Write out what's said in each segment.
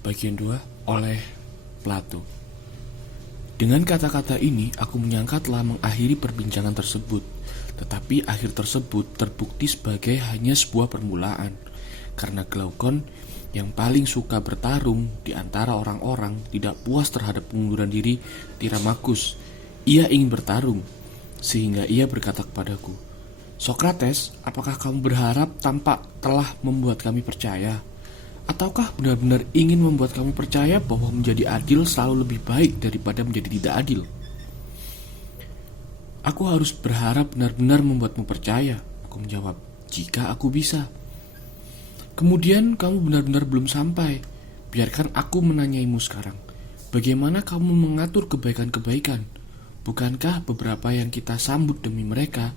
Bagian 2 oleh Plato. Dengan kata-kata ini, aku menyangka telah mengakhiri perbincangan tersebut. Tetapi akhir tersebut terbukti sebagai hanya sebuah permulaan. Karena Glaukon yang paling suka bertarung di antara orang-orang tidak puas terhadap pengunduran diri Tiramakus. Ia ingin bertarung, sehingga ia berkata kepadaku, "Sokrates, apakah kamu berharap tampak telah membuat kami percaya? Ataukah benar-benar ingin membuat kamu percaya bahwa menjadi adil selalu lebih baik daripada menjadi tidak adil?" "Aku harus berharap benar-benar membuatmu percaya," aku menjawab, "jika aku bisa." "Kemudian kamu benar-benar belum sampai. Biarkan aku menanyaimu sekarang. Bagaimana kamu mengatur kebaikan-kebaikan? Bukankah beberapa yang kita sambut demi mereka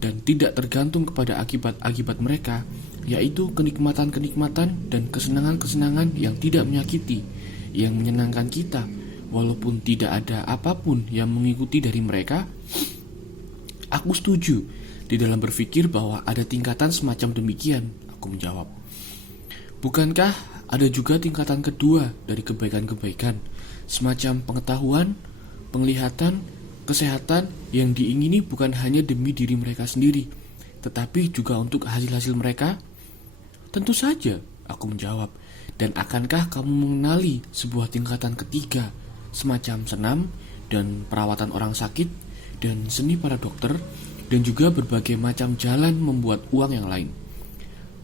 dan tidak tergantung kepada akibat-akibat mereka, yaitu kenikmatan-kenikmatan dan kesenangan-kesenangan yang tidak menyakiti, yang menyenangkan kita, walaupun tidak ada apapun yang mengikuti dari mereka?" "Aku setuju di dalam berpikir bahwa ada tingkatan semacam demikian," aku menjawab. "Bukankah ada juga tingkatan kedua dari kebaikan-kebaikan, semacam pengetahuan, penglihatan, kesehatan yang diingini bukan hanya demi diri mereka sendiri, tetapi juga untuk hasil-hasil mereka?" "Tentu saja," aku menjawab. "Dan akankah kamu mengenali sebuah tingkatan ketiga, semacam senam dan perawatan orang sakit, dan seni para dokter, dan juga berbagai macam jalan membuat uang yang lain?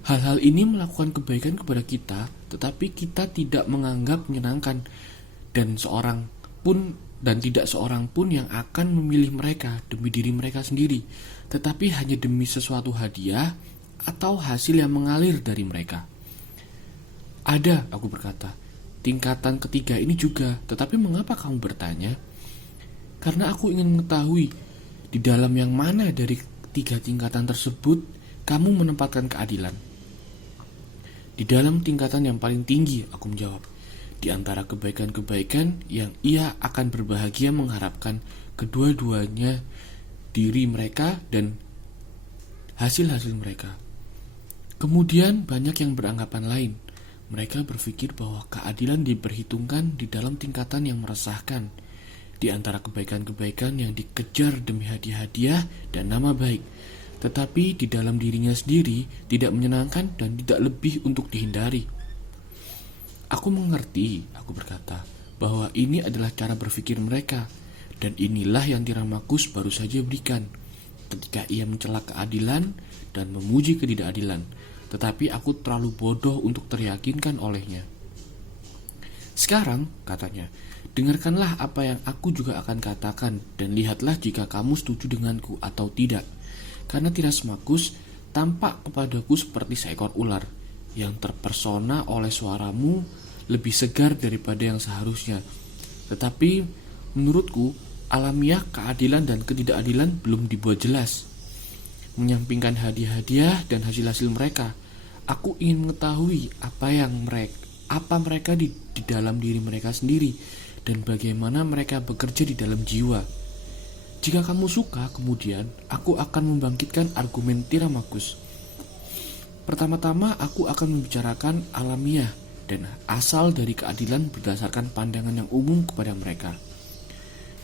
Hal-hal ini melakukan kebaikan kepada kita, tetapi kita tidak menganggap menyenangkan, dan tidak seorang pun yang akan memilih mereka demi diri mereka sendiri, tetapi hanya demi sesuatu hadiah atau hasil yang mengalir dari mereka." "Ada," aku berkata, "tingkatan ketiga ini juga, tetapi mengapa kamu bertanya?" "Karena aku ingin mengetahui di dalam yang mana dari tiga tingkatan tersebut kamu menempatkan keadilan." "Di dalam tingkatan yang paling tinggi," aku menjawab, "di antara kebaikan-kebaikan yang ia akan berbahagia mengharapkan kedua-duanya diri mereka dan hasil-hasil mereka." Kemudian banyak yang beranggapan lain. Mereka berpikir bahwa keadilan diperhitungkan di dalam tingkatan yang meresahkan, di antara kebaikan-kebaikan yang dikejar demi hadiah-hadiah dan nama baik, tetapi di dalam dirinya sendiri tidak menyenangkan dan tidak lebih untuk dihindari. "Aku mengerti," aku berkata, "bahwa ini adalah cara berpikir mereka, dan inilah yang Tiramakus baru saja berikan ketika ia mencela keadilan dan memuji ketidakadilan, tetapi aku terlalu bodoh untuk teryakinkan olehnya." "Sekarang," katanya, "dengarkanlah apa yang aku juga akan katakan, dan lihatlah jika kamu setuju denganku atau tidak. Karena Tiramakus tampak kepadaku seperti seekor ular yang terpersona oleh suaramu lebih segar daripada yang seharusnya. Tetapi menurutku, alamiah keadilan dan ketidakadilan belum dibuat jelas. Menyampingkan hadiah-hadiah dan hasil-hasil mereka, aku ingin mengetahui apa mereka di dalam diri mereka sendiri, dan bagaimana mereka bekerja di dalam jiwa. Jika kamu suka, kemudian aku akan membangkitkan argumen Tiramakus. Pertama-tama aku akan membicarakan alamiah dan asal dari keadilan berdasarkan pandangan yang umum kepada mereka.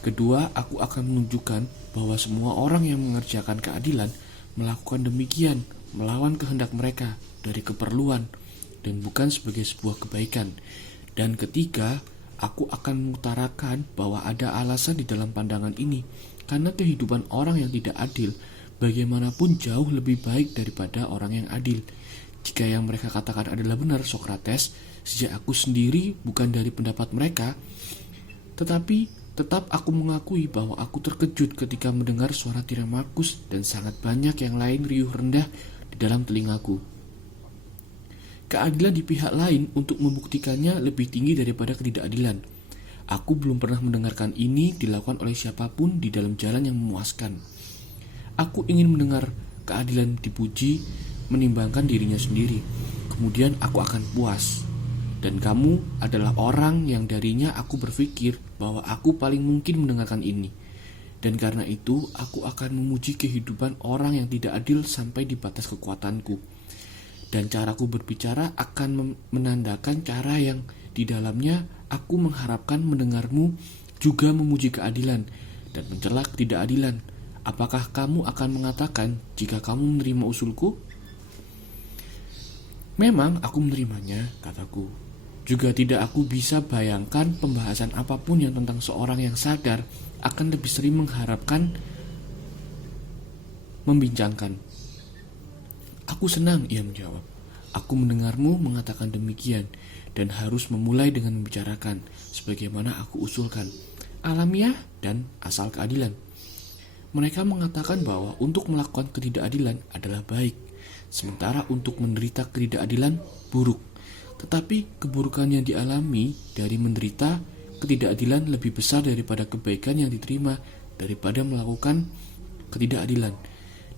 Kedua, aku akan menunjukkan bahwa semua orang yang mengerjakan keadilan melakukan demikian melawan kehendak mereka dari keperluan dan bukan sebagai sebuah kebaikan. Dan ketiga, aku akan mengutarakan bahwa ada alasan di dalam pandangan ini, karena kehidupan orang yang tidak adil bagaimanapun jauh lebih baik daripada orang yang adil. Jika yang mereka katakan adalah benar, Sokrates, sejak aku sendiri bukan dari pendapat mereka, tetapi tetap aku mengakui bahwa aku terkejut ketika mendengar suara Tiramakus dan sangat banyak yang lain riuh rendah di dalam telingaku. Keadilan di pihak lain untuk membuktikannya lebih tinggi daripada ketidakadilan. Aku belum pernah mendengarkan ini dilakukan oleh siapapun di dalam jalan yang memuaskan. Aku ingin mendengar keadilan dipuji menimbangkan dirinya sendiri. Kemudian aku akan puas. Dan kamu adalah orang yang darinya aku berpikir bahwa aku paling mungkin mendengarkan ini. Dan karena itu aku akan memuji kehidupan orang yang tidak adil sampai di batas kekuatanku. Dan caraku berbicara akan menandakan cara yang Di dalamnya aku mengharapkan mendengarmu juga memuji keadilan dan mencela ketidakadilan. Apakah kamu akan mengatakan jika kamu menerima usulku? Memang aku menerimanya, kataku. Juga tidak aku bisa bayangkan pembahasan apapun yang tentang seorang yang sadar akan lebih sering mengharapkan membincangkan. Aku senang, ia menjawab. Aku mendengarmu mengatakan demikian dan harus memulai dengan membicarakan sebagaimana aku usulkan, alamiah dan asal keadilan. Mereka mengatakan bahwa untuk melakukan ketidakadilan adalah baik, sementara untuk menderita ketidakadilan buruk. Tetapi keburukan yang dialami dari menderita ketidakadilan lebih besar daripada kebaikan yang diterima daripada melakukan ketidakadilan.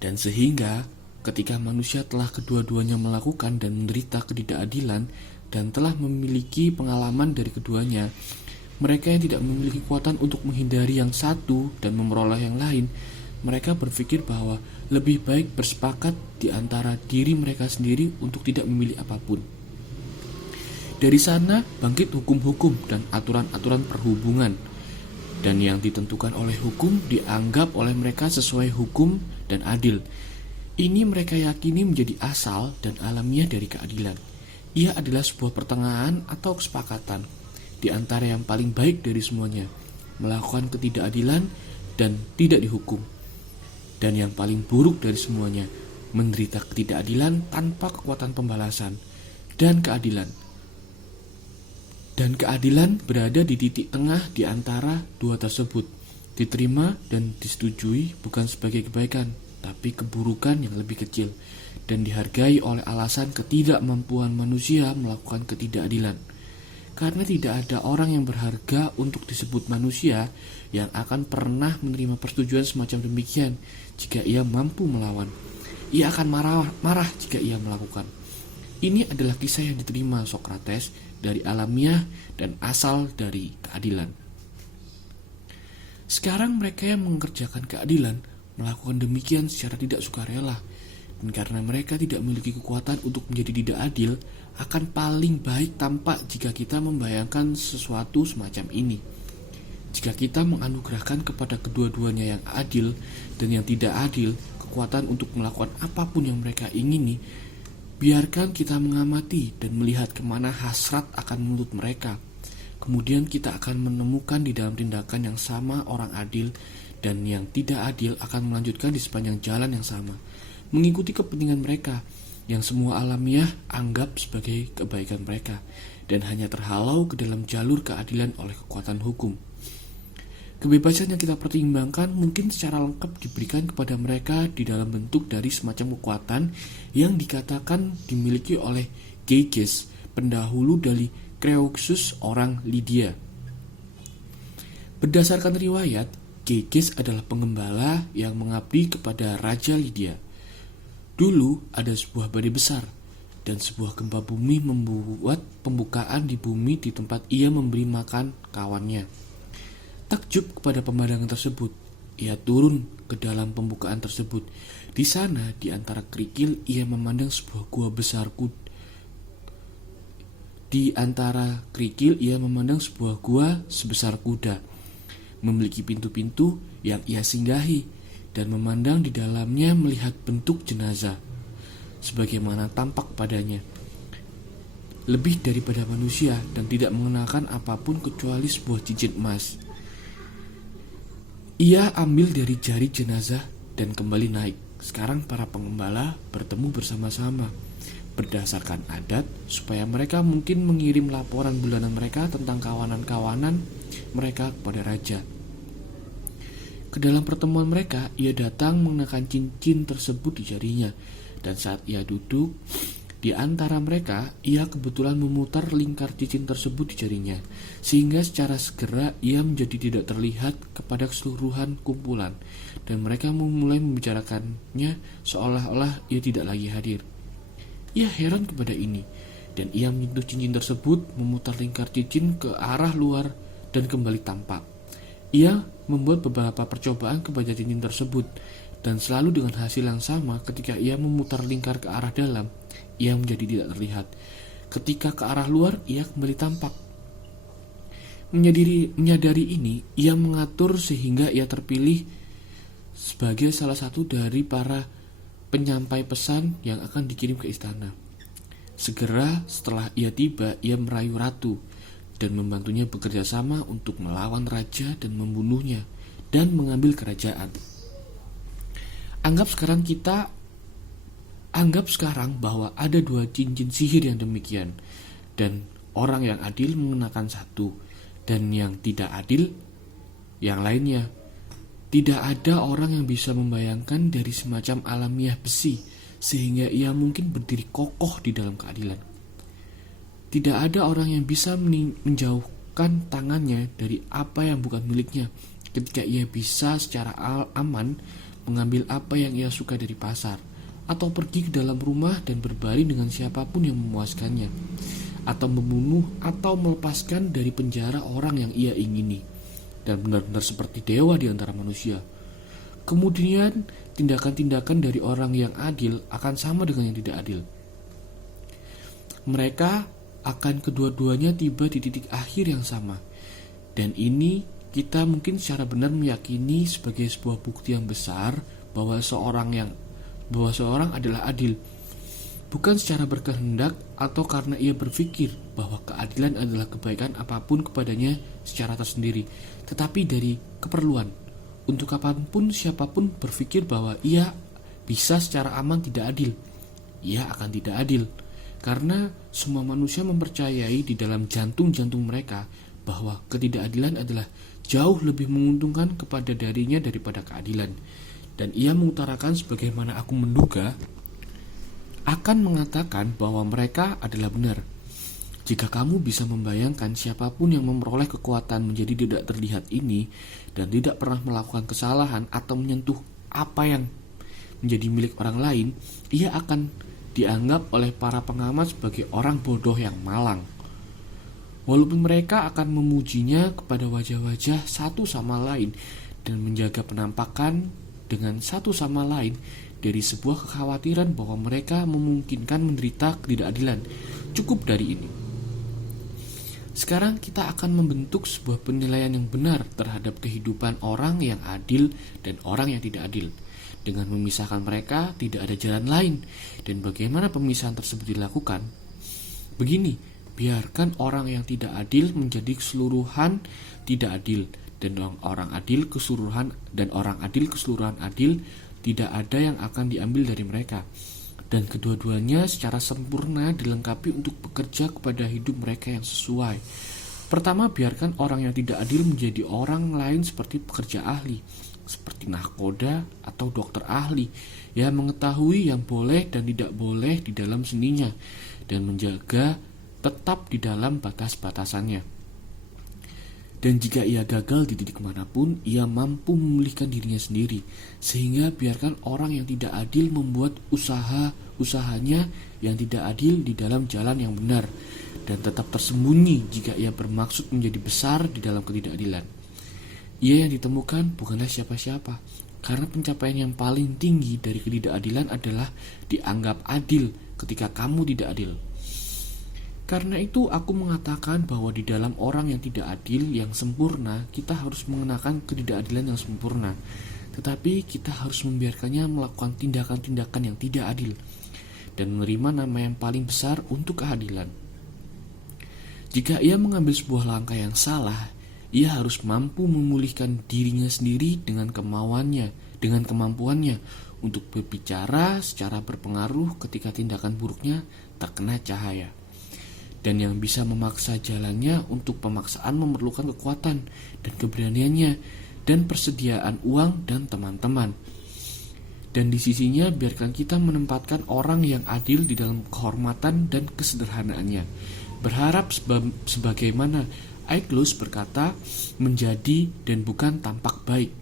Dan sehingga ketika manusia telah kedua-duanya melakukan dan menderita ketidakadilan dan telah memiliki pengalaman dari keduanya, mereka yang tidak memiliki kekuatan untuk menghindari yang satu dan memperoleh yang lain, mereka berpikir bahwa lebih baik bersepakat di antara diri mereka sendiri untuk tidak memilih apapun. Dari sana bangkit hukum-hukum dan aturan-aturan perhubungan, dan yang ditentukan oleh hukum dianggap oleh mereka sesuai hukum dan adil. Ini mereka yakini menjadi asal dan alamiah dari keadilan. Ia adalah sebuah pertengahan atau kesepakatan di antara yang paling baik dari semuanya, melakukan ketidakadilan dan tidak dihukum, dan yang paling buruk dari semuanya, menderita ketidakadilan tanpa kekuatan pembalasan. Dan keadilan berada di titik tengah di antara dua tersebut, diterima dan disetujui bukan sebagai kebaikan, tapi keburukan yang lebih kecil, dan dihargai oleh alasan ketidakmampuan manusia melakukan ketidakadilan. Karena tidak ada orang yang berharga untuk disebut manusia yang akan pernah menerima persetujuan semacam demikian jika ia mampu melawan. Ia akan marah jika ia melakukan. Ini adalah kisah yang diterima Sokrates dari alamiah dan asal dari keadilan. Sekarang mereka yang mengerjakan keadilan melakukan demikian secara tidak sukarela, dan karena mereka tidak memiliki kekuatan untuk menjadi tidak adil, akan paling baik tampak jika kita membayangkan sesuatu semacam ini. Jika kita menganugerahkan kepada kedua-duanya yang adil dan yang tidak adil kekuatan untuk melakukan apapun yang mereka ingini, biarkan kita mengamati dan melihat kemana hasrat akan menuntut mereka. Kemudian kita akan menemukan di dalam tindakan yang sama orang adil dan yang tidak adil akan melanjutkan di sepanjang jalan yang sama, mengikuti kepentingan mereka yang semua alamiah anggap sebagai kebaikan mereka dan hanya terhalau ke dalam jalur keadilan oleh kekuatan hukum. Kebebasan yang kita pertimbangkan mungkin secara lengkap diberikan kepada mereka di dalam bentuk dari semacam kekuatan yang dikatakan dimiliki oleh Gyges, pendahulu dari Creusus orang Lydia. Berdasarkan riwayat, Gyges adalah pengembala yang mengabdi kepada Raja Lydia. Dulu ada sebuah badai besar, dan sebuah gempa bumi membuat pembukaan di bumi di tempat ia memberi makan kawannya. Takjub kepada pemandangan tersebut, ia turun ke dalam pembukaan tersebut. Di sana, di antara kerikil, ia memandang sebuah gua besar sebesar kuda, memiliki pintu-pintu yang ia singgahi, dan memandang di dalamnya melihat bentuk jenazah, sebagaimana tampak padanya, lebih daripada manusia, dan tidak mengenakan apapun kecuali sebuah cincin emas. Ia ambil dari jari jenazah dan kembali naik. Sekarang para pengembala bertemu bersama-sama berdasarkan adat supaya mereka mungkin mengirim laporan bulanan mereka tentang kawanan-kawanan mereka kepada raja. Ke dalam pertemuan mereka, ia datang mengenakan cincin tersebut di jarinya, dan saat ia duduk di antara mereka, ia kebetulan memutar lingkar cincin tersebut di jarinya, sehingga secara segera ia menjadi tidak terlihat kepada keseluruhan kumpulan, dan mereka memulai membicarakannya seolah-olah ia tidak lagi hadir. Ia heran kepada ini, dan ia menyentuh cincin tersebut, memutar lingkar cincin ke arah luar dan kembali tampak. Ia membuat beberapa percobaan kepada cincin tersebut, dan selalu dengan hasil yang sama. Ketika ia memutar lingkar ke arah dalam, ia menjadi tidak terlihat. Ketika ke arah luar, ia kembali tampak. Menyadari ini, ia mengatur sehingga ia terpilih sebagai salah satu dari para penyampai pesan yang akan dikirim ke istana. Segera setelah ia tiba, ia merayu ratu dan membantunya bekerja sama untuk melawan raja dan membunuhnya dan mengambil kerajaan. Anggap sekarang bahwa ada 2 cincin sihir yang demikian, dan orang yang adil mengenakan satu, dan yang tidak adil yang lainnya. Tidak ada orang yang bisa membayangkan dari semacam alamiah besi sehingga ia mungkin berdiri kokoh di dalam keadilan. Tidak ada orang yang bisa menjauhkan tangannya dari apa yang bukan miliknya ketika ia bisa secara aman mengambil apa yang ia suka dari pasar, atau pergi ke dalam rumah dan berbaring dengan siapapun yang memuaskannya, atau membunuh atau melepaskan dari penjara orang yang ia ingini, dan benar-benar seperti dewa di antara manusia. Kemudian tindakan-tindakan dari orang yang adil akan sama dengan yang tidak adil. Mereka akan kedua-duanya tiba di titik akhir yang sama. Dan ini kita mungkin secara benar meyakini sebagai sebuah bukti yang besar bahwa seorang adalah adil, bukan secara berkehendak atau karena ia berpikir bahwa keadilan adalah kebaikan apapun kepadanya secara tersendiri, tetapi dari keperluan. Untuk kapanpun siapapun berpikir bahwa ia bisa secara aman tidak adil, ia akan tidak adil. Karena semua manusia mempercayai di dalam jantung-jantung mereka bahwa ketidakadilan adalah jauh lebih menguntungkan kepada darinya daripada keadilan. Dan ia mengutarakan sebagaimana aku menduga akan mengatakan bahwa mereka adalah benar. Jika kamu bisa membayangkan siapapun yang memperoleh kekuatan menjadi tidak terlihat ini dan tidak pernah melakukan kesalahan atau menyentuh apa yang menjadi milik orang lain, ia akan dianggap oleh para pengamat sebagai orang bodoh yang malang. Walaupun mereka akan memujinya kepada wajah-wajah satu sama lain dan menjaga penampakan dengan satu sama lain dari sebuah kekhawatiran bahwa mereka memungkinkan menderita ketidakadilan. Cukup dari ini. Sekarang kita akan membentuk sebuah penilaian yang benar terhadap kehidupan orang yang adil dan orang yang tidak adil. Dengan memisahkan mereka, tidak ada jalan lain. Dan bagaimana pemisahan tersebut dilakukan? Begini, biarkan orang yang tidak adil menjadi keseluruhan tidak adil, dan orang adil keseluruhan adil, tidak ada yang akan diambil dari mereka. Dan kedua-duanya secara sempurna dilengkapi untuk bekerja kepada hidup mereka yang sesuai. Pertama, biarkan orang yang tidak adil menjadi orang lain seperti pekerja ahli, seperti nahkoda atau dokter ahli yang mengetahui yang boleh dan tidak boleh di dalam seninya dan menjaga tetap di dalam batas-batasannya. Dan jika ia gagal di titik manapun, ia mampu memulihkan dirinya sendiri. Sehingga biarkan orang yang tidak adil membuat usahanya yang tidak adil di dalam jalan yang benar, dan tetap tersembunyi jika ia bermaksud menjadi besar di dalam ketidakadilan. Ia yang ditemukan bukanlah siapa-siapa, karena pencapaian yang paling tinggi dari ketidakadilan adalah dianggap adil ketika kamu tidak adil. Karena itu aku mengatakan bahwa di dalam orang yang tidak adil yang sempurna, kita harus mengenakan ketidakadilan yang sempurna. Tetapi kita harus membiarkannya melakukan tindakan-tindakan yang tidak adil dan menerima nama yang paling besar untuk keadilan. Jika ia mengambil sebuah langkah yang salah, ia harus mampu memulihkan dirinya sendiri dengan kemampuannya untuk berbicara secara berpengaruh ketika tindakan buruknya terkena cahaya. Dan yang bisa memaksa jalannya untuk pemaksaan memerlukan kekuatan dan keberaniannya dan persediaan uang dan teman-teman. Dan di sisinya biarkan kita menempatkan orang yang adil di dalam kehormatan dan kesederhanaannya. Berharap sebagaimana Aeschylus berkata, menjadi dan bukan tampak baik.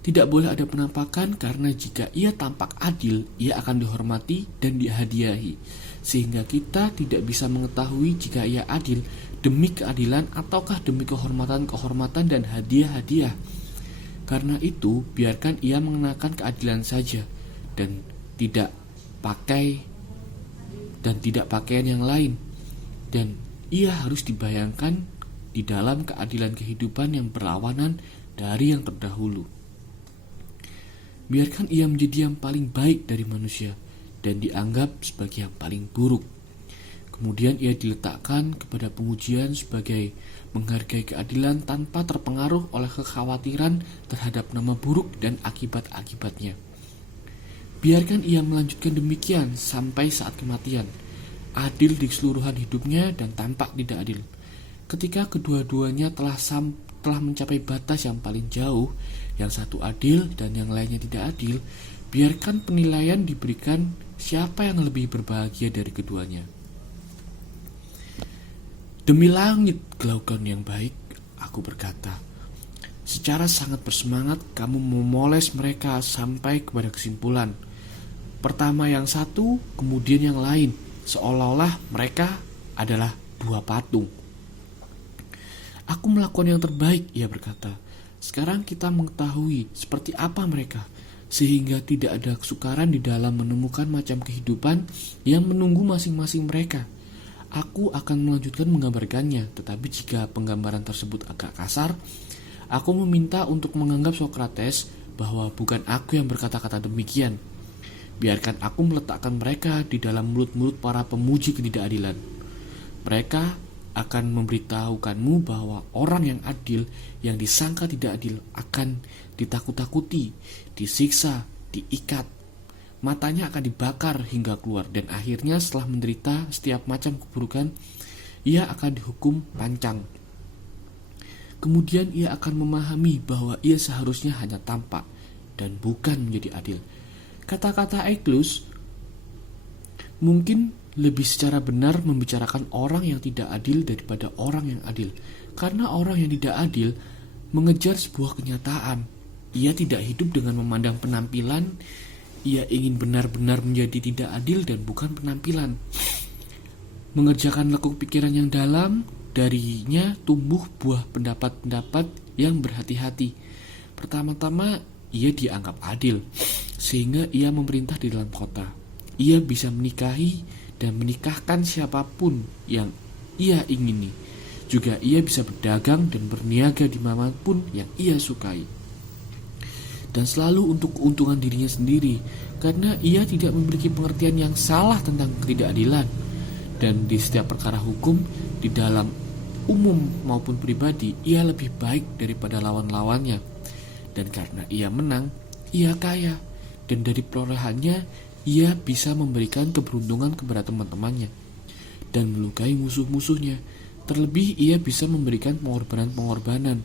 Tidak boleh ada penampakan karena jika ia tampak adil, ia akan dihormati dan dihadiahi. Sehingga kita tidak bisa mengetahui jika ia adil demi keadilan ataukah demi kehormatan dan hadiah-hadiah. Karena itu, biarkan ia mengenakan keadilan saja dan tidak pakaian yang lain. Dan ia harus dibayangkan di dalam keadilan kehidupan yang berlawanan dari yang terdahulu. Biarkan ia menjadi yang paling baik dari manusia dan dianggap sebagai yang paling buruk. Kemudian ia diletakkan kepada pengujian sebagai menghargai keadilan tanpa terpengaruh oleh kekhawatiran terhadap nama buruk dan akibat-akibatnya. Biarkan ia melanjutkan demikian sampai saat kematian, adil di keseluruhan hidupnya dan tampak tidak adil. Ketika kedua-duanya telah mencapai batas yang paling jauh, yang satu adil dan yang lainnya tidak adil, biarkan penilaian diberikan siapa yang lebih berbahagia dari keduanya. Demi langit Glaucon yang baik, aku berkata, secara sangat bersemangat kamu memoles mereka sampai kepada kesimpulan. Pertama yang satu, kemudian yang lain, seolah-olah mereka adalah buah patung. Aku melakukan yang terbaik, ia berkata. Sekarang kita mengetahui seperti apa mereka, sehingga tidak ada kesukaran di dalam menemukan macam kehidupan yang menunggu masing-masing mereka. Aku akan melanjutkan menggambarkannya, tetapi jika penggambaran tersebut agak kasar, aku meminta untuk menganggap Sokrates bahwa bukan aku yang berkata-kata demikian. Biarkan aku meletakkan mereka di dalam mulut-mulut para pemuji ketidakadilan. Mereka akan memberitahukanmu bahwa orang yang adil, yang disangka tidak adil, akan ditakut-takuti, disiksa, diikat. Matanya akan dibakar hingga keluar, dan akhirnya setelah menderita setiap macam keburukan, ia akan dihukum pancang. Kemudian ia akan memahami bahwa ia seharusnya hanya tampak dan bukan menjadi adil. Kata-kata Eklus mungkin lebih secara benar membicarakan orang yang tidak adil daripada orang yang adil. Karena orang yang tidak adil mengejar sebuah kenyataan. Ia tidak hidup dengan memandang penampilan. Ia ingin benar-benar menjadi tidak adil dan bukan penampilan. Mengerjakan lekuk pikiran yang dalam, darinya tumbuh buah pendapat-pendapat yang berhati-hati. Pertama-tama, ia dianggap adil, sehingga ia memerintah di dalam kota. Ia bisa menikahi dan menikahkan siapapun yang ia ingini. Juga ia bisa berdagang dan berniaga dimanapun yang ia sukai. Dan selalu untuk keuntungan dirinya sendiri, karena ia tidak memiliki pengertian yang salah tentang ketidakadilan. Dan di setiap perkara hukum, di dalam umum maupun pribadi, ia lebih baik daripada lawan-lawannya. Dan karena ia menang, ia kaya. Dan dari perolehannya, ia bisa memberikan keberuntungan kepada teman-temannya dan melukai musuh-musuhnya. Terlebih ia bisa memberikan pengorbanan-pengorbanan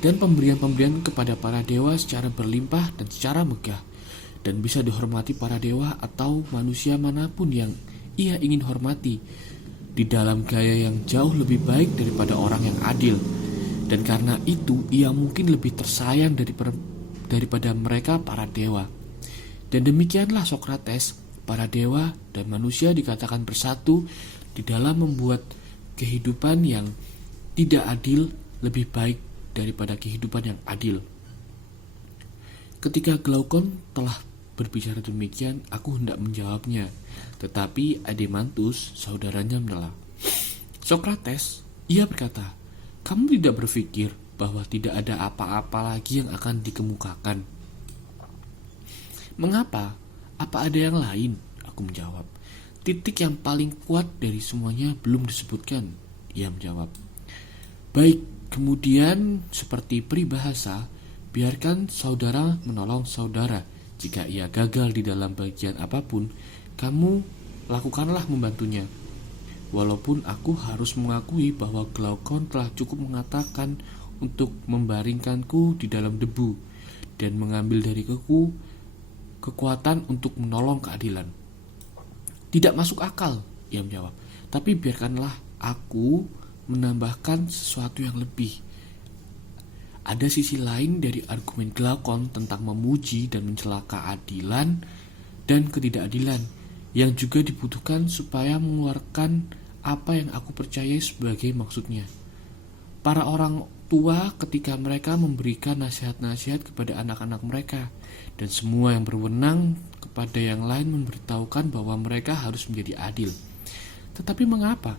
dan pemberian-pemberian kepada para dewa secara berlimpah dan secara megah, dan bisa dihormati para dewa atau manusia manapun yang ia ingin hormati di dalam gaya yang jauh lebih baik daripada orang yang adil. Dan karena itu ia mungkin lebih tersayang daripada mereka para dewa. Dan demikianlah Sokrates, para dewa dan manusia dikatakan bersatu di dalam membuat kehidupan yang tidak adil lebih baik daripada kehidupan yang adil. Ketika Glaucon telah berbicara demikian, aku hendak menjawabnya, tetapi Ademantus, saudaranya, menolak. Sokrates, ia berkata, kamu tidak berpikir bahwa tidak ada apa-apa lagi yang akan dikemukakan? Mengapa? Apa ada yang lain? Aku menjawab. Titik yang paling kuat dari semuanya belum disebutkan, ia menjawab. Baik, kemudian seperti peribahasa, biarkan saudara menolong saudara. Jika ia gagal di dalam bagian apapun, kamu lakukanlah membantunya. Walaupun aku harus mengakui bahwa Glaucon telah cukup mengatakan untuk membaringkanku di dalam debu dan mengambil dariku kekuatan untuk menolong keadilan. Tidak masuk akal, ia menjawab. Tapi biarkanlah aku menambahkan sesuatu yang lebih. Ada sisi lain dari argumen Glaucon tentang memuji dan mencela keadilan dan ketidakadilan yang juga dibutuhkan supaya mengeluarkan apa yang aku percayai sebagai maksudnya. Para orang tua ketika mereka memberikan nasihat-nasihat kepada anak-anak mereka, dan semua yang berwenang kepada yang lain memberitahukan bahwa mereka harus menjadi adil. Tetapi mengapa?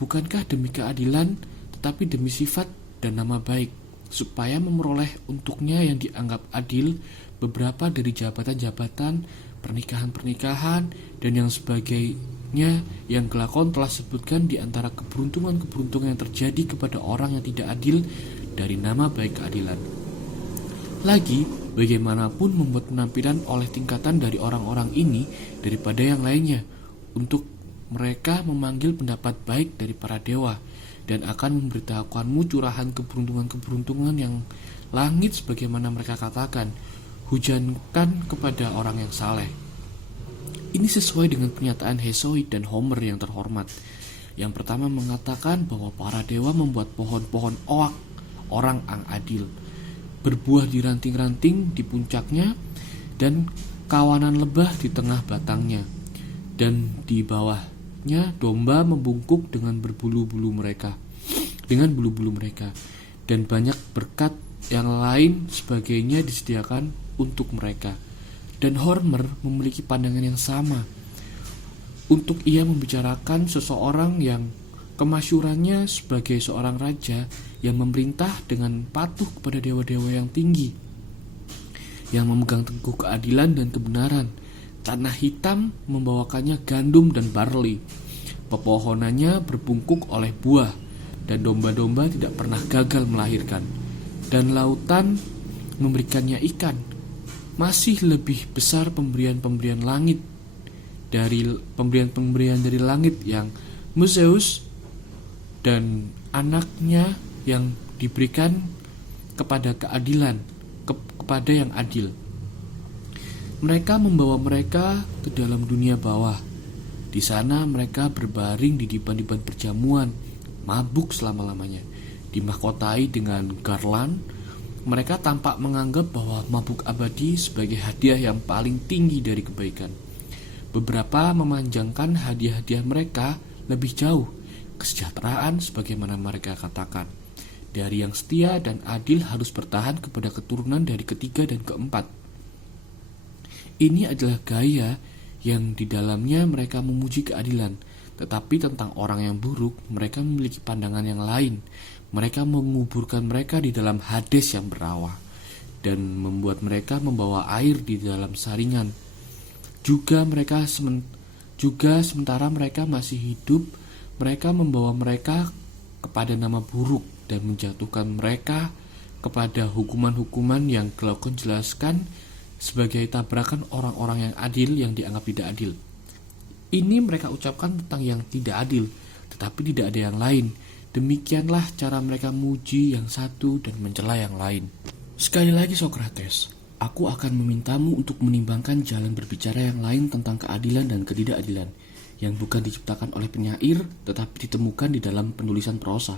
Bukankah demi keadilan tetapi demi sifat dan nama baik, supaya memperoleh untuknya yang dianggap adil beberapa dari jabatan-jabatan, pernikahan-pernikahan, dan yang sebagainya yang kelakon telah sebutkan di antara keberuntungan-keberuntungan yang terjadi kepada orang yang tidak adil dari nama baik keadilan. Lagi, bagaimanapun membuat penampilan oleh tingkatan dari orang-orang ini daripada yang lainnya, untuk mereka memanggil pendapat baik dari para dewa, dan akan memberitahukanmu curahan keberuntungan-keberuntungan yang langit sebagaimana mereka katakan, hujankan kepada orang yang saleh. Ini sesuai dengan pernyataan Hesiod dan Homer yang terhormat. Yang pertama mengatakan bahwa para dewa membuat pohon-pohon oak orang yang adil, berbuah di ranting-ranting di puncaknya, dan kawanan lebah di tengah batangnya, dan di bawahnya domba membungkuk dengan bulu-bulu mereka, dan banyak berkat yang lain sebagainya disediakan untuk mereka. Dan Homer memiliki pandangan yang sama, untuk ia membicarakan seseorang yang kemasyurannya sebagai seorang raja yang memerintah dengan patuh kepada dewa-dewa yang tinggi, yang memegang teguh keadilan dan kebenaran. Tanah hitam membawakannya gandum dan barley, pepohonannya berbungkuk oleh buah, dan domba-domba tidak pernah gagal melahirkan, dan lautan memberikannya ikan. Masih lebih besar pemberian-pemberian langit dari pemberian-pemberian dari langit yang Museus dan anaknya yang diberikan kepada keadilan, kepada yang adil. Mereka membawa mereka ke dalam dunia bawah. Di sana mereka berbaring di dipan-dipan perjamuan, mabuk selama-lamanya, dimahkotai dengan garland. Mereka tampak menganggap bahwa mabuk abadi sebagai hadiah yang paling tinggi dari kebaikan. Beberapa memanjangkan hadiah-hadiah mereka lebih jauh, kesejahteraan sebagaimana mereka katakan. Dari yang setia dan adil harus bertahan kepada keturunan dari ketiga dan keempat. Ini adalah gaya yang di dalamnya mereka memuji keadilan, tetapi tentang orang yang buruk mereka memiliki pandangan yang lain. Mereka menguburkan mereka di dalam Hades yang berawa, dan membuat mereka membawa air di dalam saringan. Juga sementara mereka masih hidup, mereka membawa mereka kepada nama buruk dan menjatuhkan mereka kepada hukuman-hukuman yang kelakon jelaskan sebagai tabrakan orang-orang yang adil yang dianggap tidak adil. Ini mereka ucapkan tentang yang tidak adil, tetapi tidak ada yang lain. Demikianlah cara mereka muji yang satu dan mencela yang lain. Sekali lagi Sokrates, aku akan memintamu untuk menimbangkan jalan berbicara yang lain tentang keadilan dan ketidakadilan, yang bukan diciptakan oleh penyair, tetapi ditemukan di dalam penulisan prosa.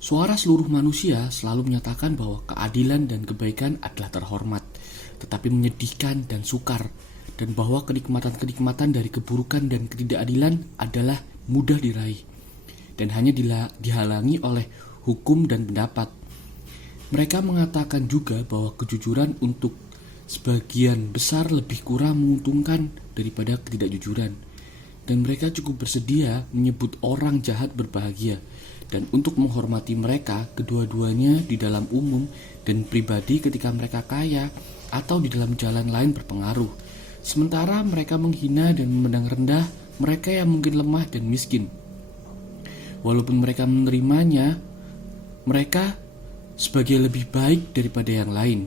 Suara seluruh manusia selalu menyatakan bahwa keadilan dan kebaikan adalah terhormat, tetapi menyedihkan dan sukar, dan bahwa kenikmatan-kenikmatan dari keburukan dan ketidakadilan adalah mudah diraih, dan hanya dihalangi oleh hukum dan pendapat. Mereka mengatakan juga bahwa kejujuran untuk sebagian besar lebih kurang menguntungkan daripada ketidakjujuran, dan mereka cukup bersedia menyebut orang jahat berbahagia, dan untuk menghormati mereka kedua-duanya di dalam umum dan pribadi ketika mereka kaya atau di dalam jalan lain berpengaruh. Sementara mereka menghina dan memandang rendah mereka yang mungkin lemah dan miskin. Walaupun mereka menerimanya, mereka sebagai lebih baik daripada yang lain.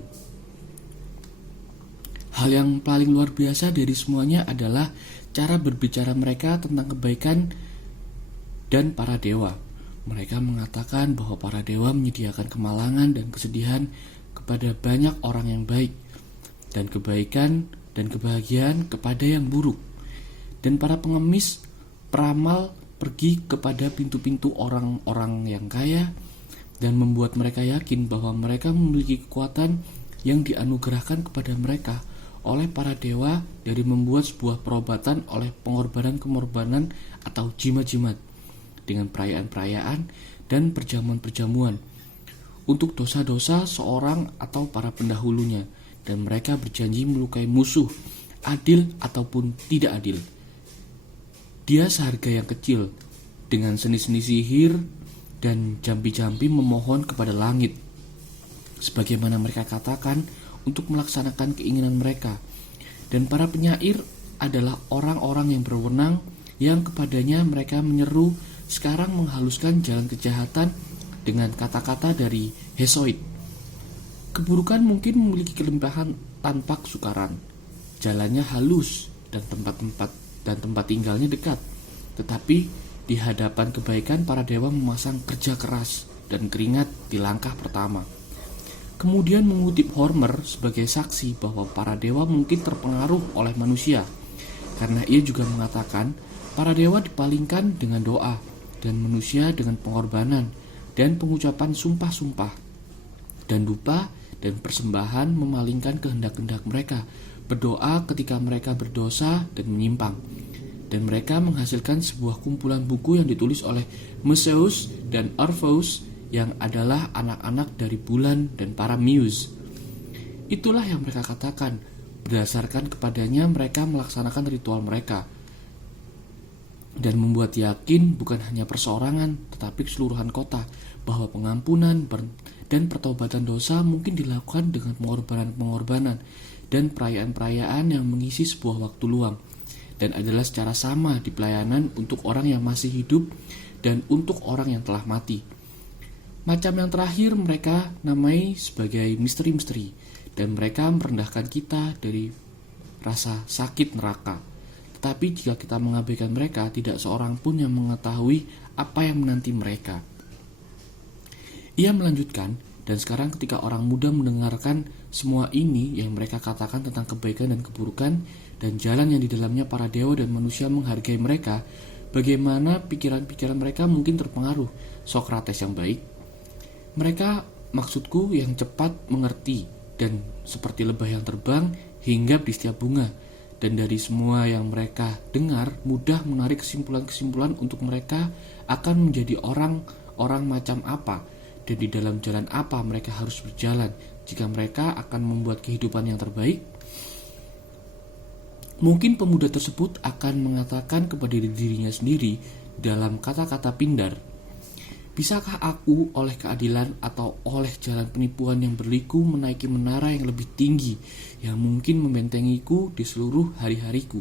Hal yang paling luar biasa dari semuanya adalah cara berbicara mereka tentang kebaikan dan para dewa. Mereka mengatakan bahwa para dewa menyediakan kemalangan dan kesedihan kepada banyak orang yang baik, dan kebaikan dan kebahagiaan kepada yang buruk. Dan para pengemis, peramal pergi kepada pintu-pintu orang-orang yang kaya dan membuat mereka yakin bahwa mereka memiliki kekuatan yang dianugerahkan kepada mereka oleh para dewa dari membuat sebuah perobatan oleh pengorbanan-pengorbanan atau jimat-jimat dengan perayaan-perayaan dan perjamuan-perjamuan untuk dosa-dosa seorang atau para pendahulunya, dan mereka berjanji melukai musuh, adil ataupun tidak adil. Dia seharga yang kecil, dengan seni-seni sihir dan jampi-jampi memohon kepada langit, sebagaimana mereka katakan, untuk melaksanakan keinginan mereka. Dan para penyair adalah orang-orang yang berwenang, yang kepadanya mereka menyeru, sekarang menghaluskan jalan kejahatan dengan kata-kata dari Hesiod. Keburukan mungkin memiliki kelimpahan tanpa kesukaran. Jalannya halus dan tempat tinggalnya dekat. Tetapi di hadapan kebaikan para dewa memasang kerja keras dan keringat di langkah pertama. Kemudian mengutip Homer sebagai saksi bahwa para dewa mungkin terpengaruh oleh manusia, karena ia juga mengatakan para dewa dipalingkan dengan doa dan manusia dengan pengorbanan dan pengucapan sumpah-sumpah dan dupa dan persembahan memalingkan kehendak-kehendak mereka, berdoa ketika mereka berdosa dan menyimpang. Dan mereka menghasilkan sebuah kumpulan buku yang ditulis oleh Museus dan Orpheus yang adalah anak-anak dari bulan dan para muse. Itulah yang mereka katakan. Berdasarkan kepadanya mereka melaksanakan ritual mereka dan membuat yakin bukan hanya perseorangan tetapi keseluruhan kota bahwa pengampunan dan pertobatan dosa mungkin dilakukan dengan pengorbanan-pengorbanan dan perayaan-perayaan yang mengisi sebuah waktu luang, dan adalah secara sama di pelayanan untuk orang yang masih hidup dan untuk orang yang telah mati. Macam yang terakhir mereka namai sebagai misteri-misteri, dan mereka merendahkan kita dari rasa sakit neraka. Tetapi jika kita mengabaikan mereka, tidak seorang pun yang mengetahui apa yang menanti mereka. Ia melanjutkan, dan sekarang ketika orang muda mendengarkan semua ini yang mereka katakan tentang kebaikan dan keburukan, dan jalan yang di dalamnya para dewa dan manusia menghargai mereka, bagaimana pikiran-pikiran mereka mungkin terpengaruh. Sokrates yang baik, mereka, maksudku, yang cepat mengerti dan seperti lebah yang terbang hinggap di setiap bunga, dan dari semua yang mereka dengar mudah menarik kesimpulan-kesimpulan untuk mereka akan menjadi orang-orang macam apa dan di dalam jalan apa mereka harus berjalan jika mereka akan membuat kehidupan yang terbaik. Mungkin pemuda tersebut akan mengatakan kepada dirinya sendiri dalam kata-kata pindar, bisakah aku oleh keadilan atau oleh jalan penipuan yang berliku menaiki menara yang lebih tinggi yang mungkin membentengiku di seluruh hari-hariku?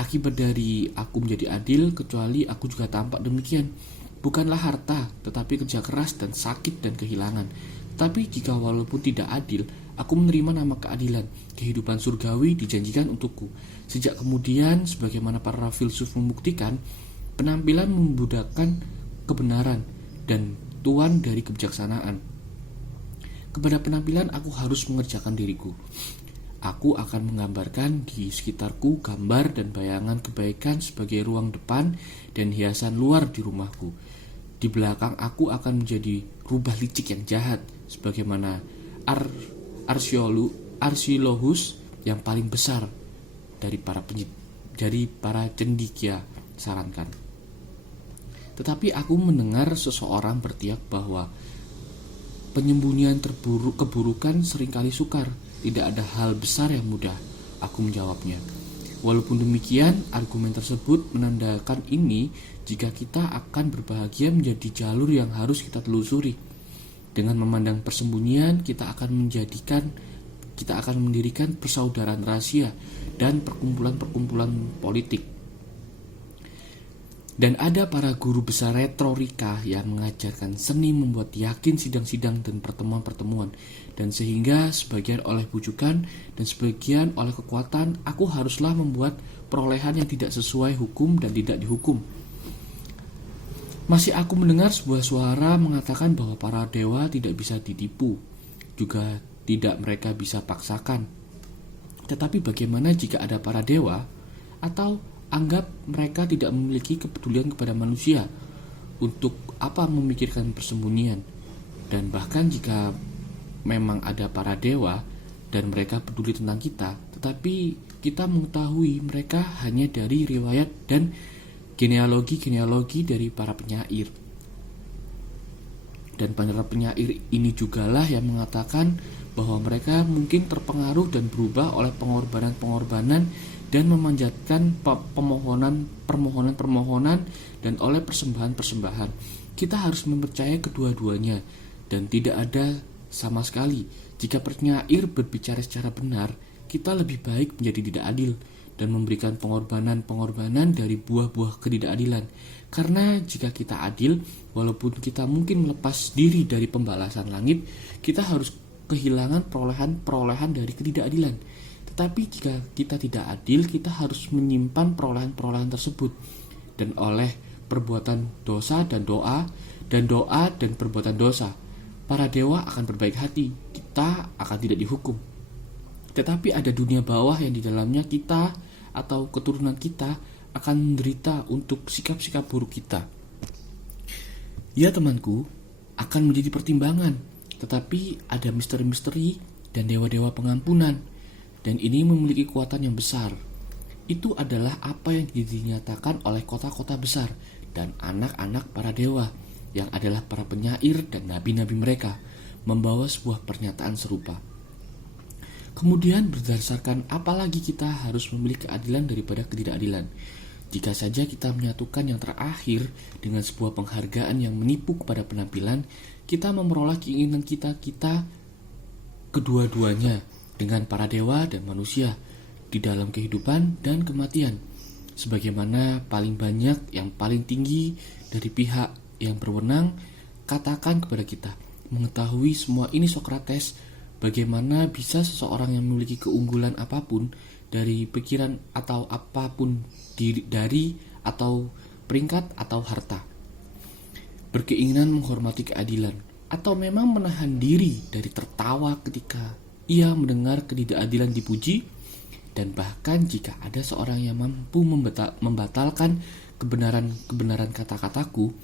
Akibat dari aku menjadi adil, kecuali aku juga tampak demikian. Bukanlah harta, tetapi kerja keras dan sakit dan kehilangan. Tapi jika walaupun tidak adil, aku menerima nama keadilan, kehidupan surgawi dijanjikan untukku. Sejak kemudian, sebagaimana para filsuf membuktikan, penampilan membudakkan kebenaran dan tuan dari kebijaksanaan. Kepada penampilan aku harus mengerjakan diriku. Aku akan menggambarkan di sekitarku gambar dan bayangan kebaikan sebagai ruang depan dan hiasan luar di rumahku. Di belakang aku akan menjadi rubah licik yang jahat, sebagaimana Arsilohus yang paling besar dari para cendekia sarankan. Tetapi aku mendengar seseorang berteriak bahwa penyembunyian keburukan seringkali sukar, tidak ada hal besar yang mudah. Aku menjawabnya. Walaupun demikian, argumen tersebut menandakan ini jika kita akan berbahagia menjadi jalur yang harus kita telusuri. Dengan memandang persembunyian, kita akan mendirikan persaudaraan rahasia dan perkumpulan-perkumpulan politik. Dan ada para guru besar retorika yang mengajarkan seni membuat yakin sidang-sidang dan pertemuan-pertemuan. Dan sehingga sebagian oleh bujukan dan sebagian oleh kekuatan, aku haruslah membuat perolehan yang tidak sesuai hukum dan tidak dihukum. Masih aku mendengar sebuah suara mengatakan bahwa para dewa tidak bisa ditipu, juga tidak mereka bisa paksakan. Tetapi bagaimana jika ada para dewa, atau anggap mereka tidak memiliki kepedulian kepada manusia? Untuk apa memikirkan persembunyian? Dan bahkan jika memang ada para dewa dan mereka peduli tentang kita, tetapi kita mengetahui mereka hanya dari riwayat dan genealogi dari para penyair. Dan para penyair ini jugalah yang mengatakan bahwa mereka mungkin terpengaruh dan berubah oleh pengorbanan-pengorbanan dan memanjatkan permohonan dan oleh persembahan-persembahan. Kita harus mempercayai kedua-duanya dan tidak ada sama sekali. Jika penyair berbicara secara benar, kita lebih baik menjadi tidak adil dan memberikan pengorbanan dari buah-buah ketidakadilan. Karena jika kita adil, walaupun kita mungkin melepas diri dari pembalasan langit, kita harus kehilangan perolehan dari ketidakadilan. Tetapi jika kita tidak adil, kita harus menyimpan perolehan tersebut. Dan oleh perbuatan dosa dan doa dan perbuatan dosa, para dewa akan berbaik hati, kita akan tidak dihukum. Tetapi ada dunia bawah yang di dalamnya kita atau keturunan kita akan menderita untuk sikap-sikap buruk kita. Ya temanku, akan menjadi pertimbangan, tetapi ada misteri-misteri dan dewa-dewa pengampunan, dan ini memiliki kekuatan yang besar. Itu adalah apa yang dinyatakan oleh kota-kota besar dan anak-anak para dewa, yang adalah para penyair dan nabi-nabi mereka, membawa sebuah pernyataan serupa. Kemudian berdasarkan apalagi kita harus memilih keadilan daripada ketidakadilan. Jika saja kita menyatukan yang terakhir dengan sebuah penghargaan yang menipu kepada penampilan, kita memperoleh keinginan kita kedua-duanya dengan para dewa dan manusia di dalam kehidupan dan kematian. Sebagaimana paling banyak yang paling tinggi dari pihak yang berwenang katakan kepada kita, mengetahui semua ini Sokrates, bagaimana bisa seseorang yang memiliki keunggulan apapun dari pikiran atau apapun dari atau peringkat atau harta, berkeinginan menghormati keadilan, atau memang menahan diri dari tertawa ketika ia mendengar ketidakadilan dipuji, dan bahkan jika ada seorang yang mampu membatalkan kebenaran kata-kataku